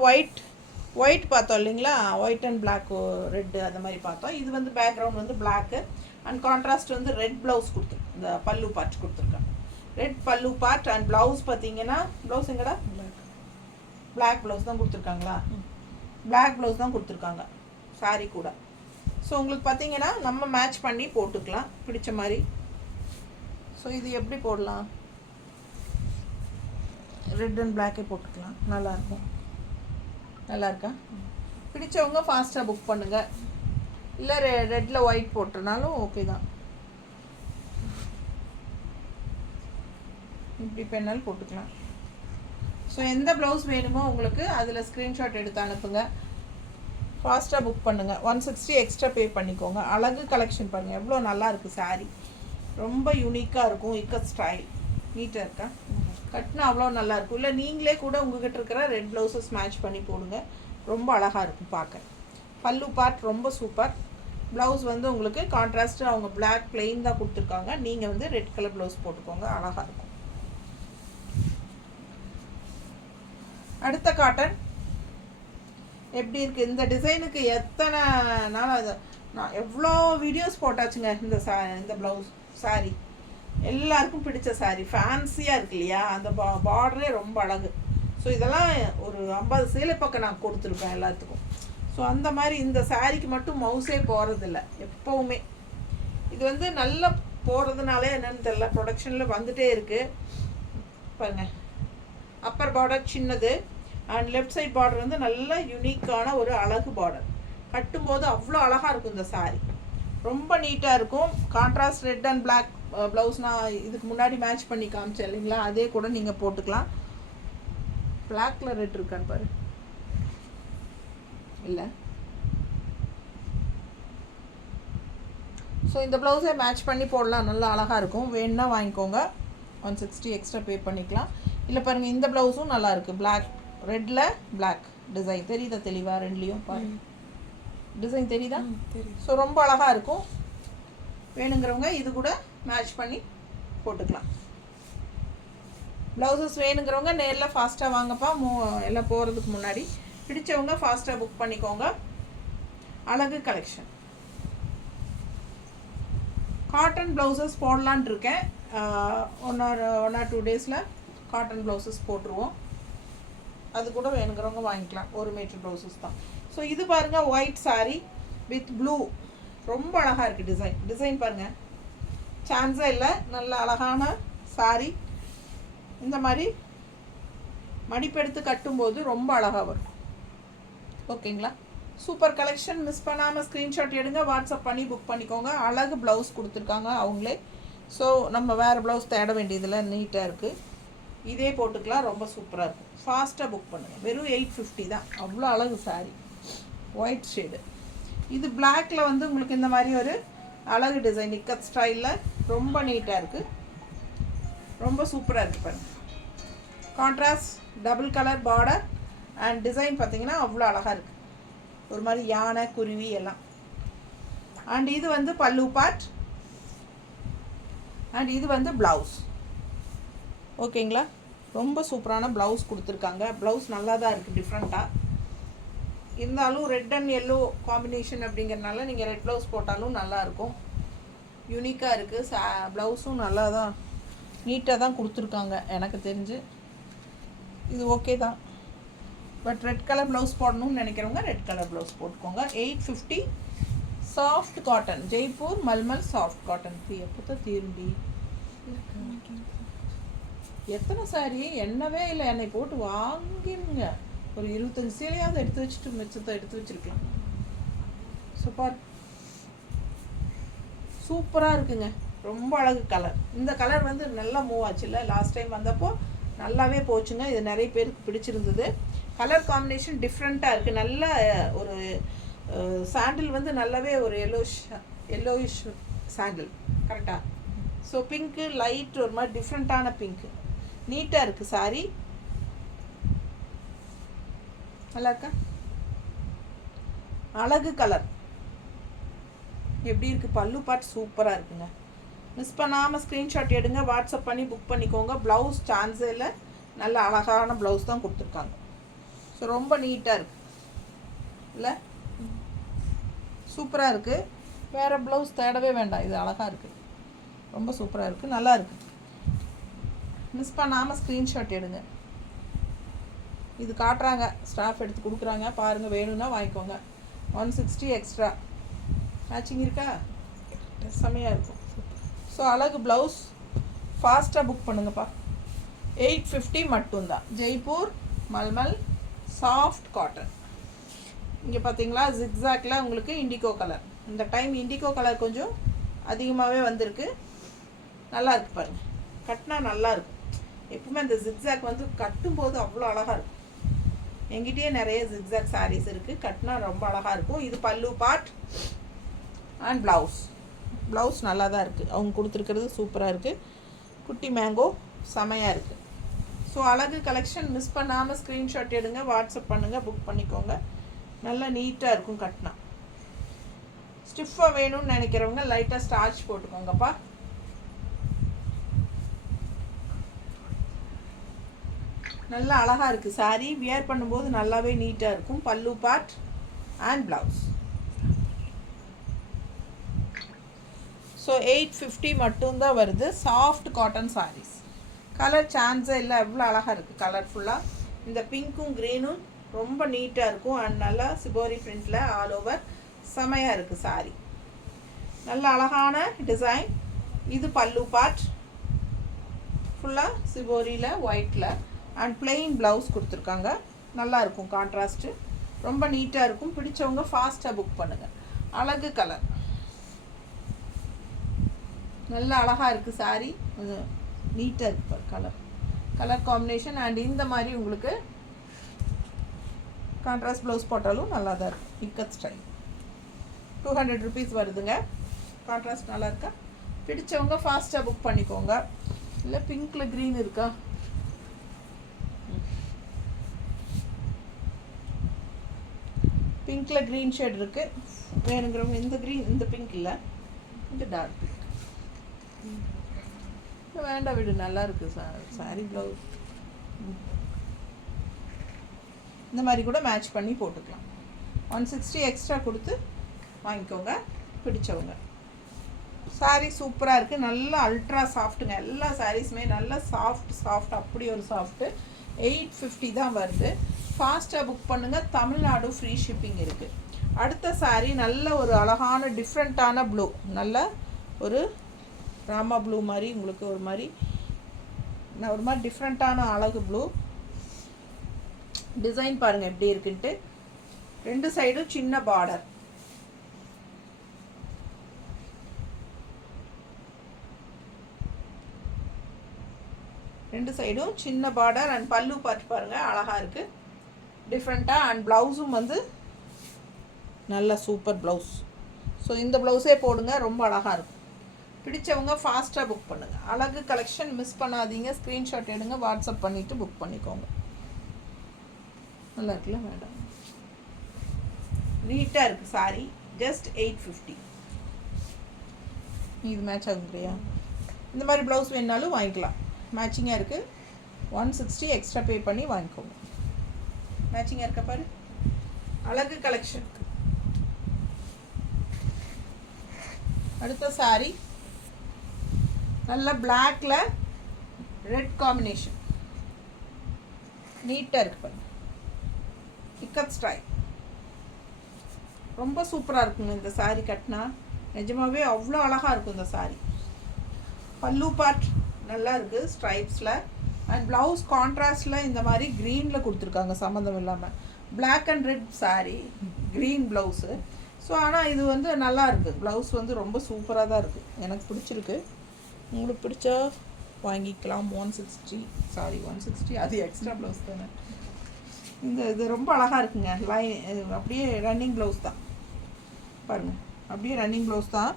ஒயிட் பார்த்தோம் இல்லைங்களா, ஒயிட் அண்ட் பிளாக் ரெட்டு அந்த மாதிரி பார்த்தோம். இது வந்து பேக்ரவுண்ட் வந்து பிளாக்கு அண்ட் கான்ட்ராஸ்ட் வந்து ரெட் ப்ளவுஸ் இந்த பல்லு பார்ட் கொடுத்துருக்காங்க. ரெட் பல்லு பார்ட் அண்ட் ப்ளவுஸ் பார்த்தீங்கன்னா, ப்ளவுஸ் எங்கடா? பிளாக் ப்ளவுஸ் தான் கொடுத்துருக்காங்களா? பிளாக் ப்ளவுஸ் தான் கொடுத்துருக்காங்க சாரி கூட. ஸோ உங்களுக்கு பார்த்தீங்கன்னா நம்ம மேட்ச் பண்ணி போட்டுக்கலாம் பிடிச்ச மாதிரி. ஸோ இது எப்படி போடலாம்? ரெட் அண்ட் பிளாக்கே போட்டுக்கலாம், நல்லாயிருக்கும். நல்லா இருக்கா? பிடிச்சவங்க ஃபாஸ்ட்டாக புக் பண்ணுங்கள். இல்லை ரெட்டில் ஒயிட் போட்டுனாலும் ஓகே தான். இப்படி பெண்ணாலும் போட்டுக்கலாம். ஸோ எந்த ப்ளவுஸ் வேணுமோ உங்களுக்கு அதில் ஸ்க்ரீன்ஷாட் எடுத்து அனுப்புங்க. ஃபாஸ்ட்டாக புக் பண்ணுங்கள். 160 எக்ஸ்ட்ரா பே பண்ணிக்கோங்க. அழகு கலெக்ஷன் பாருங்கள், எவ்வளோ நல்லா இருக்குது சாரீ. ரொம்ப யூனிக்காக இருக்கும். இக்கட் ஸ்டைல், நீட்டாக இருக்கா? கட்டினா அவ்வளோ நல்லாயிருக்கும். இல்லை நீங்களே கூட உங்கள்கிட்ட இருக்கிற ரெட் ப்ளவுஸஸ் மேட்ச் பண்ணி போடுங்க, ரொம்ப அழகாக இருக்கும் பார்க்க. பல்லு பார்ட் ரொம்ப சூப்பர். ப்ளவுஸ் வந்து உங்களுக்கு கான்ட்ராஸ்ட்டு அவங்க பிளாக் பிளெயின் தான் கொடுத்துருக்காங்க. நீங்கள் வந்து ரெட் கலர் ப்ளவுஸ் போட்டுக்கோங்க, அழகாக இருக்கும். அடுத்த காட்டன் எப்படி இருக்குது? இந்த டிசைனுக்கு எத்தனை நாள் அது நான் எவ்வளோ வீடியோஸ் போட்டாச்சுங்க. இந்த ப்ளவுஸ் சாரீ எல்லாருக்கும் பிடிச்ச சாரீ, ஃபேன்சியாக இருக்கு இல்லையா? அந்த பார்டரே ரொம்ப அழகு, ஸோ இதெல்லாம் ஒரு 50 சேலை பக்கம் நான் கொடுத்துருப்பேன் எல்லாத்துக்கும். ஸோ அந்த மாதிரி இந்த சாரீக்கு மட்டும் மவுஸே போகிறதில்ல எப்போவுமே. இது வந்து நல்லா போகிறதுனாலே என்னென்னு தெரியல, ப்ரொடக்ஷனில் வந்துகிட்டே இருக்குது பாருங்கள். அப்பர் பார்டர் சின்னது அண்ட் லெஃப்ட் சைட் பார்டர் வந்து நல்ல யூனிக்கான ஒரு அழகு பார்டர். கட்டும்போது அவ்வளோ அழகாக இருக்கும் இந்த சாரீ, ரொம்ப நீட்டாக இருக்கும். Contrast red and black blouse நான் இதுக்கு முன்னாடி மேட்ச் பண்ணி காமிச்சேன் இல்லைங்களா, அதே கூட நீங்கள் போட்டுக்கலாம். பிளாக்ல ரெட் இருக்கான்னு பாரு, இல்லை. ஸோ இந்த ப்ளவுஸை மேட்ச் பண்ணி போடலாம், நல்லா அழகாக இருக்கும். வேணுன்னா வாங்கிக்கோங்க, 160 எக்ஸ்ட்ரா பே பண்ணிக்கலாம். இல்லை பாருங்கள், இந்த ப்ளவுஸும் நல்லா இருக்குது. பிளாக் ரெட்டில் பிளாக் டிசைன் தெரியுதா தெளிவாக? ரெண்டுலேயும் பாருங்கள் டிசைன் தெரியுதா? ஸோ ரொம்ப அழகாக இருக்கும். வேணுங்கிறவங்க இது கூட மேட்ச் பண்ணி போட்டுக்கலாம். ப்ளவுசஸ் வேணுங்கிறவங்க நேரில் ஃபாஸ்ட்டாக வாங்கப்பா, எல்லாம் போகிறதுக்கு முன்னாடி. பிடிச்சவங்க ஃபாஸ்ட்டாக புக் பண்ணிக்கோங்க. அழகு கலெக்ஷன். காட்டன் ப்ளவுசஸ் போடலான் இருக்கேன். ஒன் ஆர் 2 டேஸில் காட்டன் ப்ளவுசஸ் போட்டுருவோம். அது கூட வேணுங்கிறவங்க வாங்கிக்கலாம். 1 மீட்டர் ப்ளவுசஸ் தான். ஸோ இது பாருங்கள், ஒயிட் சாரீ வித் ப்ளூ, ரொம்ப அழகாக இருக்குது. டிசைன் பாருங்கள், சான்ஸே இல்லை. நல்ல அழகான சாரீ. இந்த மாதிரி மடிப்பெடுத்து கட்டும்போது ரொம்ப அழகாக வரும். ஓகேங்களா? Super collection. மிஸ் பண்ணாமல் ஸ்க்ரீன்ஷாட் எடுங்க, வாட்ஸ்அப் பண்ணி புக் பண்ணிக்கோங்க. அழகு ப்ளவுஸ் கொடுத்துருக்காங்க அவங்களே. ஸோ நம்ம வேறு ப்ளவுஸ் தேட வேண்டியதில் நீட்டாக இருக்குது. இதே போட்டுக்கலாம், ரொம்ப சூப்பராக இருக்கும். ஃபாஸ்ட்டாக புக் பண்ணுங்கள். வெறும் 850 தான். அவ்வளோ அழகு சாரீ, ஒயிட் ஷேடு. இது பிளாக்ல வந்து உங்களுக்கு இந்த மாதிரி ஒரு அழகு டிசைன் இக்கத் ஸ்டைலில் ரொம்ப நீட்டாக இருக்குது, ரொம்ப சூப்பராக இருக்குது பாருங்கள். Contrast double colour border and design பார்த்தீங்கன்னா அவ்வளோ அழகாக இருக்குது. ஒரு மாதிரி யானை குருவி எல்லாம். அண்ட் இது வந்து பல்லு பார்ட் அண்ட் இது வந்து ப்ளவுஸ். ஓகேங்களா? ரொம்ப சூப்பரான ப்ளவுஸ் கொடுத்துருக்காங்க. ப்ளவுஸ் நல்லா தான் இருக்குது, டிஃப்ரெண்ட்டாக இருந்தாலும். ரெட் அண்ட் எல்லோ காம்பினேஷன் அப்படிங்கிறனால நீங்கள் ரெட் ப்ளவுஸ் போட்டாலும் நல்லாயிருக்கும். யூனிக்காக இருக்குது. ப்ளவுஸும் நல்லா தான் நீட்டாக தான் கொடுத்துருக்காங்க எனக்கு தெரிஞ்சு. இது ஓகே தான். பட் ரெட் கலர் ப்ளவுஸ் போடணும்னு நினைக்கிறவங்க ரெட் கலர் ப்ளவுஸ் போட்டுக்கோங்க. 850. Soft cotton, Jaipur mulmul soft cotton. எப்போ தான் தீரும்பி எத்தனை சாரி என்னவே இல்லை, என்னை போட்டு வாங்கினுங்க. ஒரு 25 சேலையாவது எடுத்து வச்சுட்டு மிச்சத்தை எடுத்து வச்சுருக்கலாம். சூப்பராக இருக்குங்க. ரொம்ப அழகு கலர். இந்த கலர் வந்து நல்லா மூவ் ஆச்சுல்ல, லாஸ்ட் டைம் வந்தப்போ நல்லாவே போச்சுங்க. இது நிறைய பேருக்கு பிடிச்சிருந்தது. கலர் காம்பினேஷன் டிஃப்ரெண்ட்டாக இருக்குது. நல்ல ஒரு சாண்டில் வந்து நல்லாவே ஒரு எல்லோயிஷ் சாண்டில், கரெக்டாக. ஸோ பிங்க்கு லைட் ஒரு மாதிரி டிஃப்ரெண்ட்டான பிங்க்கு, நீட்டாக இருக்குது சாரி. நல்லா இருக்கா? அழகு கலர் எப்படி இருக்குது? பல்லு பார்ட் சூப்பராக இருக்குங்க. மிஸ் பண்ணாமல் ஸ்க்ரீன்ஷாட் எடுங்க, வாட்ஸ்அப் பண்ணி புக் பண்ணிக்கோங்க. ப்ளவுஸ் சான்ஸே இல்லை, நல்ல அழகான ப்ளவுஸ் தான் கொடுத்துருக்காங்க. ஸோ ரொம்ப நீட்டாக இருக்குது இல்லை? சூப்பராக இருக்குது. வேறு ப்ளவுஸ் தேடவே வேண்டாம், இது அழகாக இருக்குது, ரொம்ப சூப்பராக இருக்குது, நல்லா இருக்குது. மிஸ் பண்ணாமல் ஸ்க்ரீன்ஷாட் எடுங்க. இது காட்டுறாங்க, ஸ்டாஃப் எடுத்து கொடுக்குறாங்க பாருங்கள், வேணும்னா வாங்கிக்கோங்க. 160 எக்ஸ்ட்ரா. மேட்சிங் இருக்கா? செம்மையாக இருக்கும். ஸோ அழகு ப்ளவுஸ் ஃபாஸ்ட்டாக புக் பண்ணுங்கப்பா. 850 மட்டும்தான். Jaipur mulmul soft cotton. இங்கே பார்த்தீங்களா, ஜிக்ஸாக்ல உங்களுக்கு இண்டிகோ கலர். இந்த டைம் இண்டிகோ கலர் கொஞ்சம் அதிகமாகவே வந்திருக்கு. நல்லா இருக்குது பாருங்கள், கட்டினா நல்லா இருக்கும். எப்பவுமே அந்த ஜிக்ஸாக் வந்து கட்டும்போது அவ்வளோ அழகாக இருக்கும். எங்கிட்டயே நிறைய ஜிக்ஸாக் சாரீஸ் இருக்குது, கட்டினா ரொம்ப அழகாக இருக்கும். இது பல்லு பார்ட் அண்ட் ப்ளவுஸ் நல்லா தான் இருக்குது. அவங்க கொடுத்துருக்கிறது சூப்பராக இருக்குது. குட்டி மேங்கோ செமையாக இருக்குது. ஸோ அழகு கலெக்ஷன். மிஸ் பண்ணாமல் ஸ்க்ரீன்ஷாட் எடுங்க, வாட்ஸ்அப் பண்ணுங்கள், புக் பண்ணிக்கோங்க. நல்லா நீட்டாக இருக்கும் கட்டினா. ஸ்டிஃபாக வேணும்னு நினைக்கிறவங்க லைட்டாக ஸ்டார்ச் போட்டுக்கோங்கப்பா. நல்லா அழகாக இருக்குது சாரீ. வியர் பண்ணும்போது நல்லாவே நீட்டாக இருக்கும். பல்லு பார்ட் அண்ட் ப்ளவுஸ். ஸோ 850 மட்டும்தான் வருது. Soft cotton saris. கலர் சான்ஸே இல்லை, எவ்வளோ அழகாக இருக்குது கலர்ஃபுல்லாக. இந்த பிங்க்கும் க்ரீனும் ரொம்ப நீட்டாக இருக்கும். அண்ட் நல்லா சிபோரி பிரிண்டில் ஆல் ஓவர் செமையாக இருக்குது சாரி. நல்ல அழகான டிசைன். இது பல்லு பார்ட் ஃபுல்லாக சிபோரியில் ஒயிட்டில் அண்ட் பிளெயின் ப்ளவுஸ் கொடுத்துருக்காங்க. நல்லாயிருக்கும், கான்ட்ராஸ்ட்டு ரொம்ப நீட்டாக இருக்கும். பிடிச்சவங்க ஃபாஸ்ட்டாக புக் பண்ணுங்கள். அழகு கலர், நல்ல அழகாக இருக்குது சாரி. நீட்டாக இருக்குது கலர் காம்பினேஷன். அண்ட் இந்த மாதிரி உங்களுக்கு கான்ட்ராஸ்ட் ப்ளவுஸ் போட்டாலும் நல்லா தான் இருக்கும். இக்கத் ஸ்டைல் 200 rupees வருதுங்க. கான்ட்ராஸ்ட் நல்லா இருக்கா? பிடிச்சவங்க ஃபாஸ்ட்டாக புக் பண்ணிக்கோங்க. இல்லை பிங்க்கில் க்ரீன் இருக்கா? பிங்க்கில் க்ரீன் ஷேட் இருக்குது. வேணுங்கிறவங்க இந்த க்ரீன், இந்த பிங்க் இல்லை, இந்த டார்க் பிங்க் வேண்டாம் விடு, நல்லா இருக்குது சாரி ப்ளவுஸ். இந்த மாதிரி கூட மேட்ச் பண்ணி போட்டுக்கலாம். 160 எக்ஸ்ட்ரா கொடுத்து வாங்கிக்கோங்க பிடிச்சவங்க. சாரீ சூப்பராக இருக்குது. நல்லா அல்ட்ரா சாஃப்ட்டுங்க. எல்லா சாரீஸுமே நல்லா சாஃப்ட் அப்படி ஒரு சாஃப்ட்டு. 850 தான் வருது. ஃபாஸ்ட்டாக புக் பண்ணுங்கள். தமிழ்நாடு ஃப்ரீ ஷிப்பிங் இருக்குது. அடுத்த சாரீ நல்ல ஒரு அழகான டிஃப்ரெண்ட்டான ப்ளூ, நல்ல ஒரு ராமா ப்ளூ மாதிரி உங்களுக்கு ஒரு மாதிரி டிஃப்ரெண்ட்டான அழகு ப்ளூ. டிசைன் பாருங்கள் எப்படி இருக்குன்ட்டு. 2 சைடும் சின்ன பார்டர். சின்ன பார்டர் அண்ட் பல்லு பார்த்து பாருங்கள் அழகாக இருக்குது, டிஃப்ரெண்ட்டாக. அண்ட் ப்ளவுஸும் வந்து நல்ல சூப்பர் ப்ளவுஸ். ஸோ இந்த ப்ளவுஸே போடுங்க, ரொம்ப அழகாக இருக்கும். பிடிச்சவங்க ஃபாஸ்ட்டாக புக் பண்ணுங்கள். அழகு கலெக்ஷன் மிஸ் பண்ணாதீங்க. ஸ்க்ரீன்ஷாட் எடுங்க, வாட்ஸ்அப் பண்ணிவிட்டு புக் பண்ணிக்கோங்க. நல்லா இருக்குல்ல மேடம்? நீட்டாக இருக்குது சாரி. ஜஸ்ட் 850. இது மேட்ச் ஆகும் இல்லையா? இந்த மாதிரி ப்ளவுஸ் வேணுனாலும் வாங்கிக்கலாம். மேட்சிங்காக இருக்குது. 160 எக்ஸ்ட்ரா பே பண்ணி வாங்கிக்கோங்க. மேட்சிங்காக இருக்க பாரு. அழகு கலெக்ஷன். அடுத்த சாரி நல்ல பிளாக்ல ரெட் காம்பினேஷன். நீட்டாக இருக்கு பாருங்க. இக்கத் ஸ்டைல் ரொம்ப சூப்பராக இருக்குங்க. இந்த சாரி கட்டினா நிஜமாகவே அவ்வளோ அழகாக இருக்கும் இந்த சாரி. பல்லு பார்ட் நல்லா இருக்குது ஸ்ட்ரைப்ஸில். அண்ட் ப்ளவுஸ் கான்ட்ராஸ்டில் இந்த மாதிரி க்ரீனில் கொடுத்துருக்காங்க சம்மந்தம் இல்லாமல். Black and red sari, green blouse. So ஆனால் இது வந்து நல்லா இருக்குது. ப்ளவுஸ் வந்து ரொம்ப சூப்பராக தான் இருக்குது. எனக்கு பிடிச்சிருக்கு. உங்களுக்கு பிடிச்சா வாங்கிக்கலாம். 160 அது எக்ஸ்ட்ரா ப்ளவுஸ் தானே. இது ரொம்ப அழகாக இருக்குங்க. அப்படியே ரன்னிங் ப்ளவுஸ் தான் பாருங்கள். அப்படியே ரன்னிங் ப்ளவுஸ் தான்.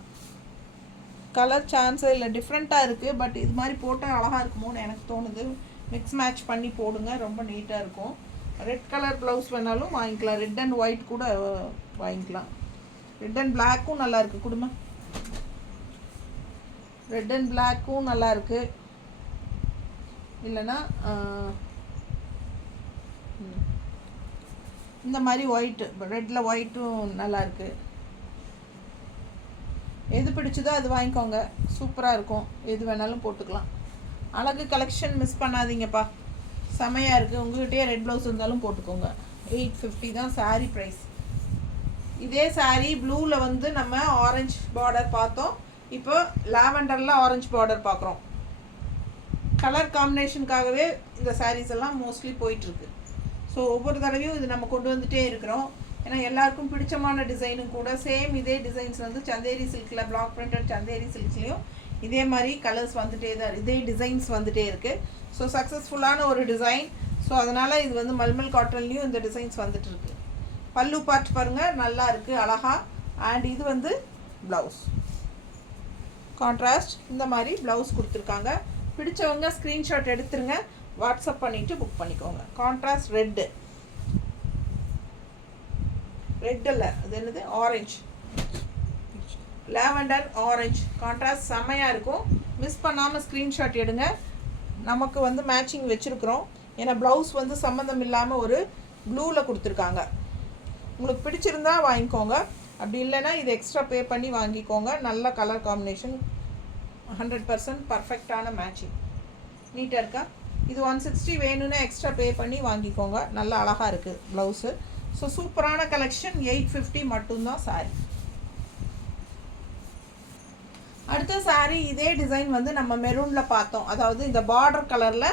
கலர் சான்ஸே இல்லை, டிஃப்ரெண்ட்டாக இருக்குது. பட் இது மாதிரி போட்டால் அழகாக இருக்குமோன்னு எனக்கு தோணுது. மிக்ஸ் மேட்ச் பண்ணி போடுங்க, ரொம்ப நீட்டாக இருக்கும். ரெட் கலர் ப்ளவுஸ் வேணாலும் வாங்கிக்கலாம். ரெட் அண்ட் ஒயிட் கூட வாங்கிக்கலாம். ரெட் அண்ட் பிளாக்கும் நல்லா இருக்குது. குடும்பம் ரெட் அண்ட் பிளாக்கும் நல்லா இருக்குது. இல்லைன்னா இந்த மாதிரி ஒயிட்டு, ரெட்டில் ஒயிட்டும் நல்லா இருக்குது. எது பிடிச்சதோ அது வாங்கிக்கோங்க. சூப்பராக இருக்கும். எது வேணாலும் போட்டுக்கலாம். அழகு கலெக்ஷன் மிஸ் பண்ணாதீங்கப்பா. செமையாக இருக்குது. உங்கள்கிட்டயே ரெட் ப்ளவுஸ் இருந்தாலும் போட்டுக்கோங்க. 850 தான் சாரீ ப்ரைஸ். இதே சாரீ ப்ளூவில் வந்து நம்ம ஆரஞ்சு பார்டர் பார்த்தோம். இப்போ லாவெண்டரில் ஆரஞ்சு பார்டர் பார்க்குறோம். கலர் காம்பினேஷனுக்காகவே இந்த சாரீஸ் எல்லாம் மோஸ்ட்லி போயிட்டுருக்கு. ஸோ ஒவ்வொரு தடவையும் இது நம்ம கொண்டு வந்துகிட்டே இருக்கிறோம். ஏன்னா எல்லாருக்கும் பிடிச்சமான டிசைனும் கூட. சேம் இதே டிசைன்ஸ் வந்து சந்தேரி சில்கில், பிளாக் பிரிண்டட் சந்தேரி சில்க்ஸ்லேயும் இதே மாதிரி கலர்ஸ் வந்துகிட்டே தான், இதே டிசைன்ஸ் வந்துகிட்டே இருக்குது. ஸோ சக்ஸஸ்ஃபுல்லான ஒரு டிசைன். ஸோ அதனால் இது வந்து மல்மல் காட்டன்லேயும் இந்த டிசைன்ஸ் வந்துட்டுருக்கு. பல்லு பார்ட் பாருங்கள், நல்லா இருக்குது அழகாக. அண்ட் இது வந்து ப்ளவுஸ் கான்ட்ராஸ்ட். இந்த மாதிரி ப்ளவுஸ் கொடுத்துருக்காங்க. பிடிச்சவங்க ஸ்க்ரீன்ஷாட் எடுத்துருங்க, வாட்ஸ்அப் பண்ணிவிட்டு புக் பண்ணிக்கோங்க. கான்ட்ராஸ்ட் ரெட்டு இல்லை, அது என்னது, ஆரஞ்சு, லாவெண்டர் ஆரஞ்சு கான்ட்ராஸ்ட் செம்மையாக இருக்கும். மிஸ் பண்ணாமல் ஸ்க்ரீன்ஷாட் எடுங்க. நமக்கு வந்து மேட்சிங் வச்சுருக்குறோம். ஏன்னா ப்ளவுஸ் வந்து சம்மந்தம் இல்லாமல் ஒரு ப்ளூவில் கொடுத்துருக்காங்க. உங்களுக்கு பிடிச்சிருந்தா வாங்கிக்கோங்க. அப்படி இல்லைன்னா இது எக்ஸ்ட்ரா பே பண்ணி வாங்கிக்கோங்க. நல்ல கலர் காம்பினேஷன், 100% பர்ஃபெக்டான மேட்சிங். நீட்டாக இருக்கா? இது 160 வேணும்னா எக்ஸ்ட்ரா பே பண்ணி வாங்கிக்கோங்க. நல்லா அழகாக இருக்குது ப்ளவுஸு. ஸோ சூப்பரான கலெக்ஷன். 850 மட்டும்தான் சாரி. அடுத்த சாரீ இதே டிசைன் வந்து நம்ம மெரூனில் பார்த்தோம். அதாவது இந்த பார்டர் கலரில்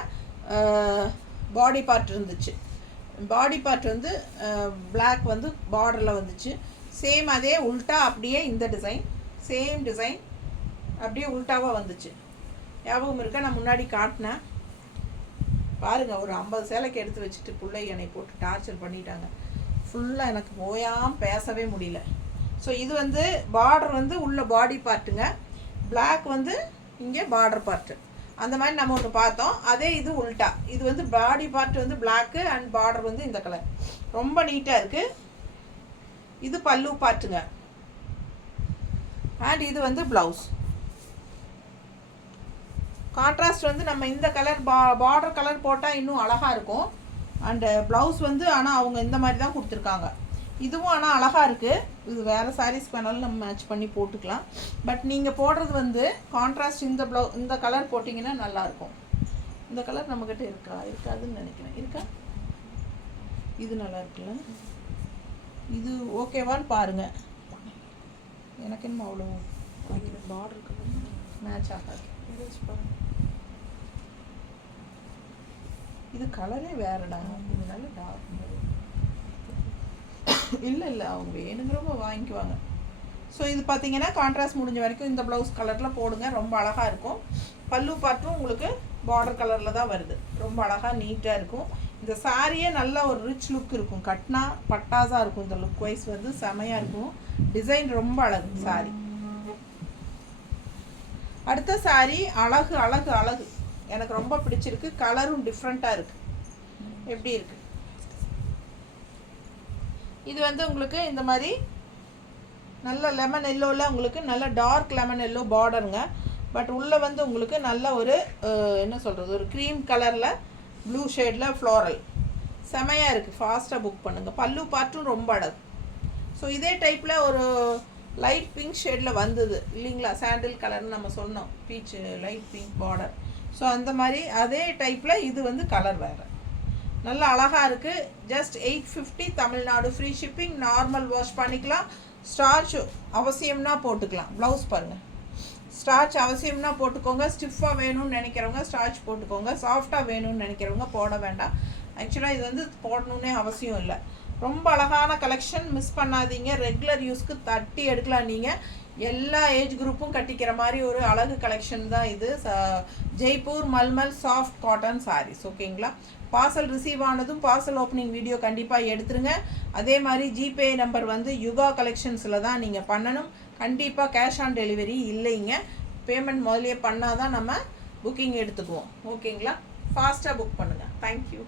பாடி பார்ட் இருந்துச்சு. பாடி பார்ட் வந்து பிளாக் வந்து பார்டரில் வந்துச்சு. சேம் அதே உல்ட்டா அப்படியே இந்த டிசைன், சேம் டிசைன் அப்படியே உல்ட்டாவாக வந்துச்சு. ஞாபகம் இருக்கா? நான் முன்னாடி காட்டினேன் பாருங்கள். ஒரு 50 சேலைக்கு எடுத்து வச்சுட்டு பிள்ளை என்னை போட்டு டார்ச்சர் பண்ணிட்டாங்க. ஃபுல்லாக எனக்கு ஓயாமல் பேசவே முடியல. ஸோ இது வந்து பார்டர் வந்து உள்ள பாடி பார்ட்டுங்க, பிளாக் வந்து இங்கே பார்டர் பார்ட்டு. அந்த மாதிரி நம்ம ஒன்று பார்த்தோம். அதே இது உல்ட்டா. இது வந்து பாடி பார்ட் வந்து பிளாக்கு அண்ட் பார்டர் வந்து இந்த கலர். ரொம்ப நீட்டாக இருக்குது. இது பல்லு பார்ட்டுங்க. அண்ட் இது வந்து ப்ளவுஸ். கான்ட்ராஸ்ட் வந்து நம்ம இந்த கலர் பார்டர் கலர் போட்டால் இன்னும் அழகாக இருக்கும். அண்டு ப்ளவுஸ் வந்து ஆனால் அவங்க இந்த மாதிரி தான் கொடுத்துருக்காங்க. இதுவும் ஆனால் அழகாக இருக்குது. இது வேறு சாரீஸ் வேணாலும் நம்ம மேட்ச் பண்ணி போட்டுக்கலாம். பட் நீங்கள் போடுறது வந்து கான்ட்ராஸ்ட் இந்த கலர் போட்டிங்கன்னா நல்லாயிருக்கும். இந்த கலர் நம்மக்கிட்ட இருக்காதுன்னு நினைக்கிறேன். இருக்கா? இது நல்லா இருக்குல்ல? இது ஓகேவான்னு பாருங்கள். எனக்கு என்ன அவ்வளோ பார்டர் கலர் மேட்ச் ஆகாது. இது கலரே வேறடா. இது நல்ல டார்க். இல்லை அவங்க வேணுங்கிறவங்க வாங்கிக்குவாங்க. ஸோ இது பார்த்தீங்கன்னா கான்ட்ராஸ்ட் முடிஞ்ச வரைக்கும் இந்த ப்ளவுஸ் கலரில் போடுங்க. ரொம்ப அழகாக இருக்கும். பல்லு பார்ட்டும் உங்களுக்கு பார்டர் கலரில் தான் வருது. ரொம்ப அழகாக நீட்டாக இருக்கும். இந்த சாரியே நல்ல ஒரு ரிச் லுக் இருக்கும். கட்னா பட்டாஸாக இருக்கும். இந்த லுக் வைஸ் வந்து செமையாக இருக்கும். டிசைன் ரொம்ப அழகு சாரி. அடுத்த சாரி அழகு அழகு அழகு. எனக்கு ரொம்ப பிடிச்சிருக்கு. கலரும் டிஃப்ரெண்ட்டாக இருக்குது. எப்படி இருக்குது? இது வந்து உங்களுக்கு இந்த மாதிரி நல்ல லெமன் எல்லோவில் உங்களுக்கு நல்ல டார்க் லெமன் எல்லோ பார்டருங்க. பட் உள்ளே வந்து உங்களுக்கு நல்ல ஒரு என்ன சொல்கிறது, ஒரு க்ரீம் கலரில் ப்ளூ ஷேடில் ஃப்ளோரல். செமையாக இருக்குது. ஃபாஸ்ட்டாக புக் பண்ணுங்கள். பல்லு பார்ட்டும் ரொம்ப அழகு. ஸோ இதே டைப்பில் ஒரு லைட் பிங்க் ஷேடில் வந்தது இல்லைங்களா? சாண்டில் கலர்னு நம்ம சொன்னோம். Beach light pink border. So அந்த மாதிரி அதே டைப்பில் இது வந்து கலர் வேறு. நல்லா அழகாக இருக்குது. Just 850 Tamil Nadu. Free shipping. Normal wash பண்ணிக்கலாம். ஸ்டார்ச் அவசியம்னா போட்டுக்கலாம். ப்ளவுஸ் பாருங்கள். ஸ்டார்ச் அவசியம்னா போட்டுக்கோங்க. ஸ்டிஃபாக வேணும்னு நினைக்கிறவங்க ஸ்டார்ச் போட்டுக்கோங்க. சாஃப்டாக வேணும்னு நினைக்கிறவங்க போட வேண்டாம். ஆக்சுவலாக இது வந்து போடணுன்னே அவசியம் இல்லை. ரொம்ப அழகான கலெக்ஷன். மிஸ் பண்ணாதீங்க. ரெகுலர் யூஸ்க்கு தட்டி எடுக்கலாம். நீங்கள் எல்லா ஏஜ் குரூப்பும் கட்டிக்கிற மாதிரி ஒரு அழகு கலெக்ஷன் தான் இது. Jaipur mulmul soft cotton saris. ஓகேங்களா? பார்சல் ரிசீவ் ஆனதும் பார்சல் ஓப்பனிங் வீடியோ கண்டிப்பாக எடுத்துருங்க. அதே மாதிரி ஜிபே நம்பர் வந்து யுகா கலெக்ஷன்ஸில் தான் நீங்கள் பண்ணணும். கண்டிப்பாக கேஷ் ஆன் டெலிவரி இல்லைங்க. பேமெண்ட் முதலே பண்ணால் தான் நம்ம புக்கிங் எடுத்துக்குவோம். ஓகேங்களா? ஃபாஸ்ட்டாக புக் பண்ணுங்கள். தேங்க்யூ.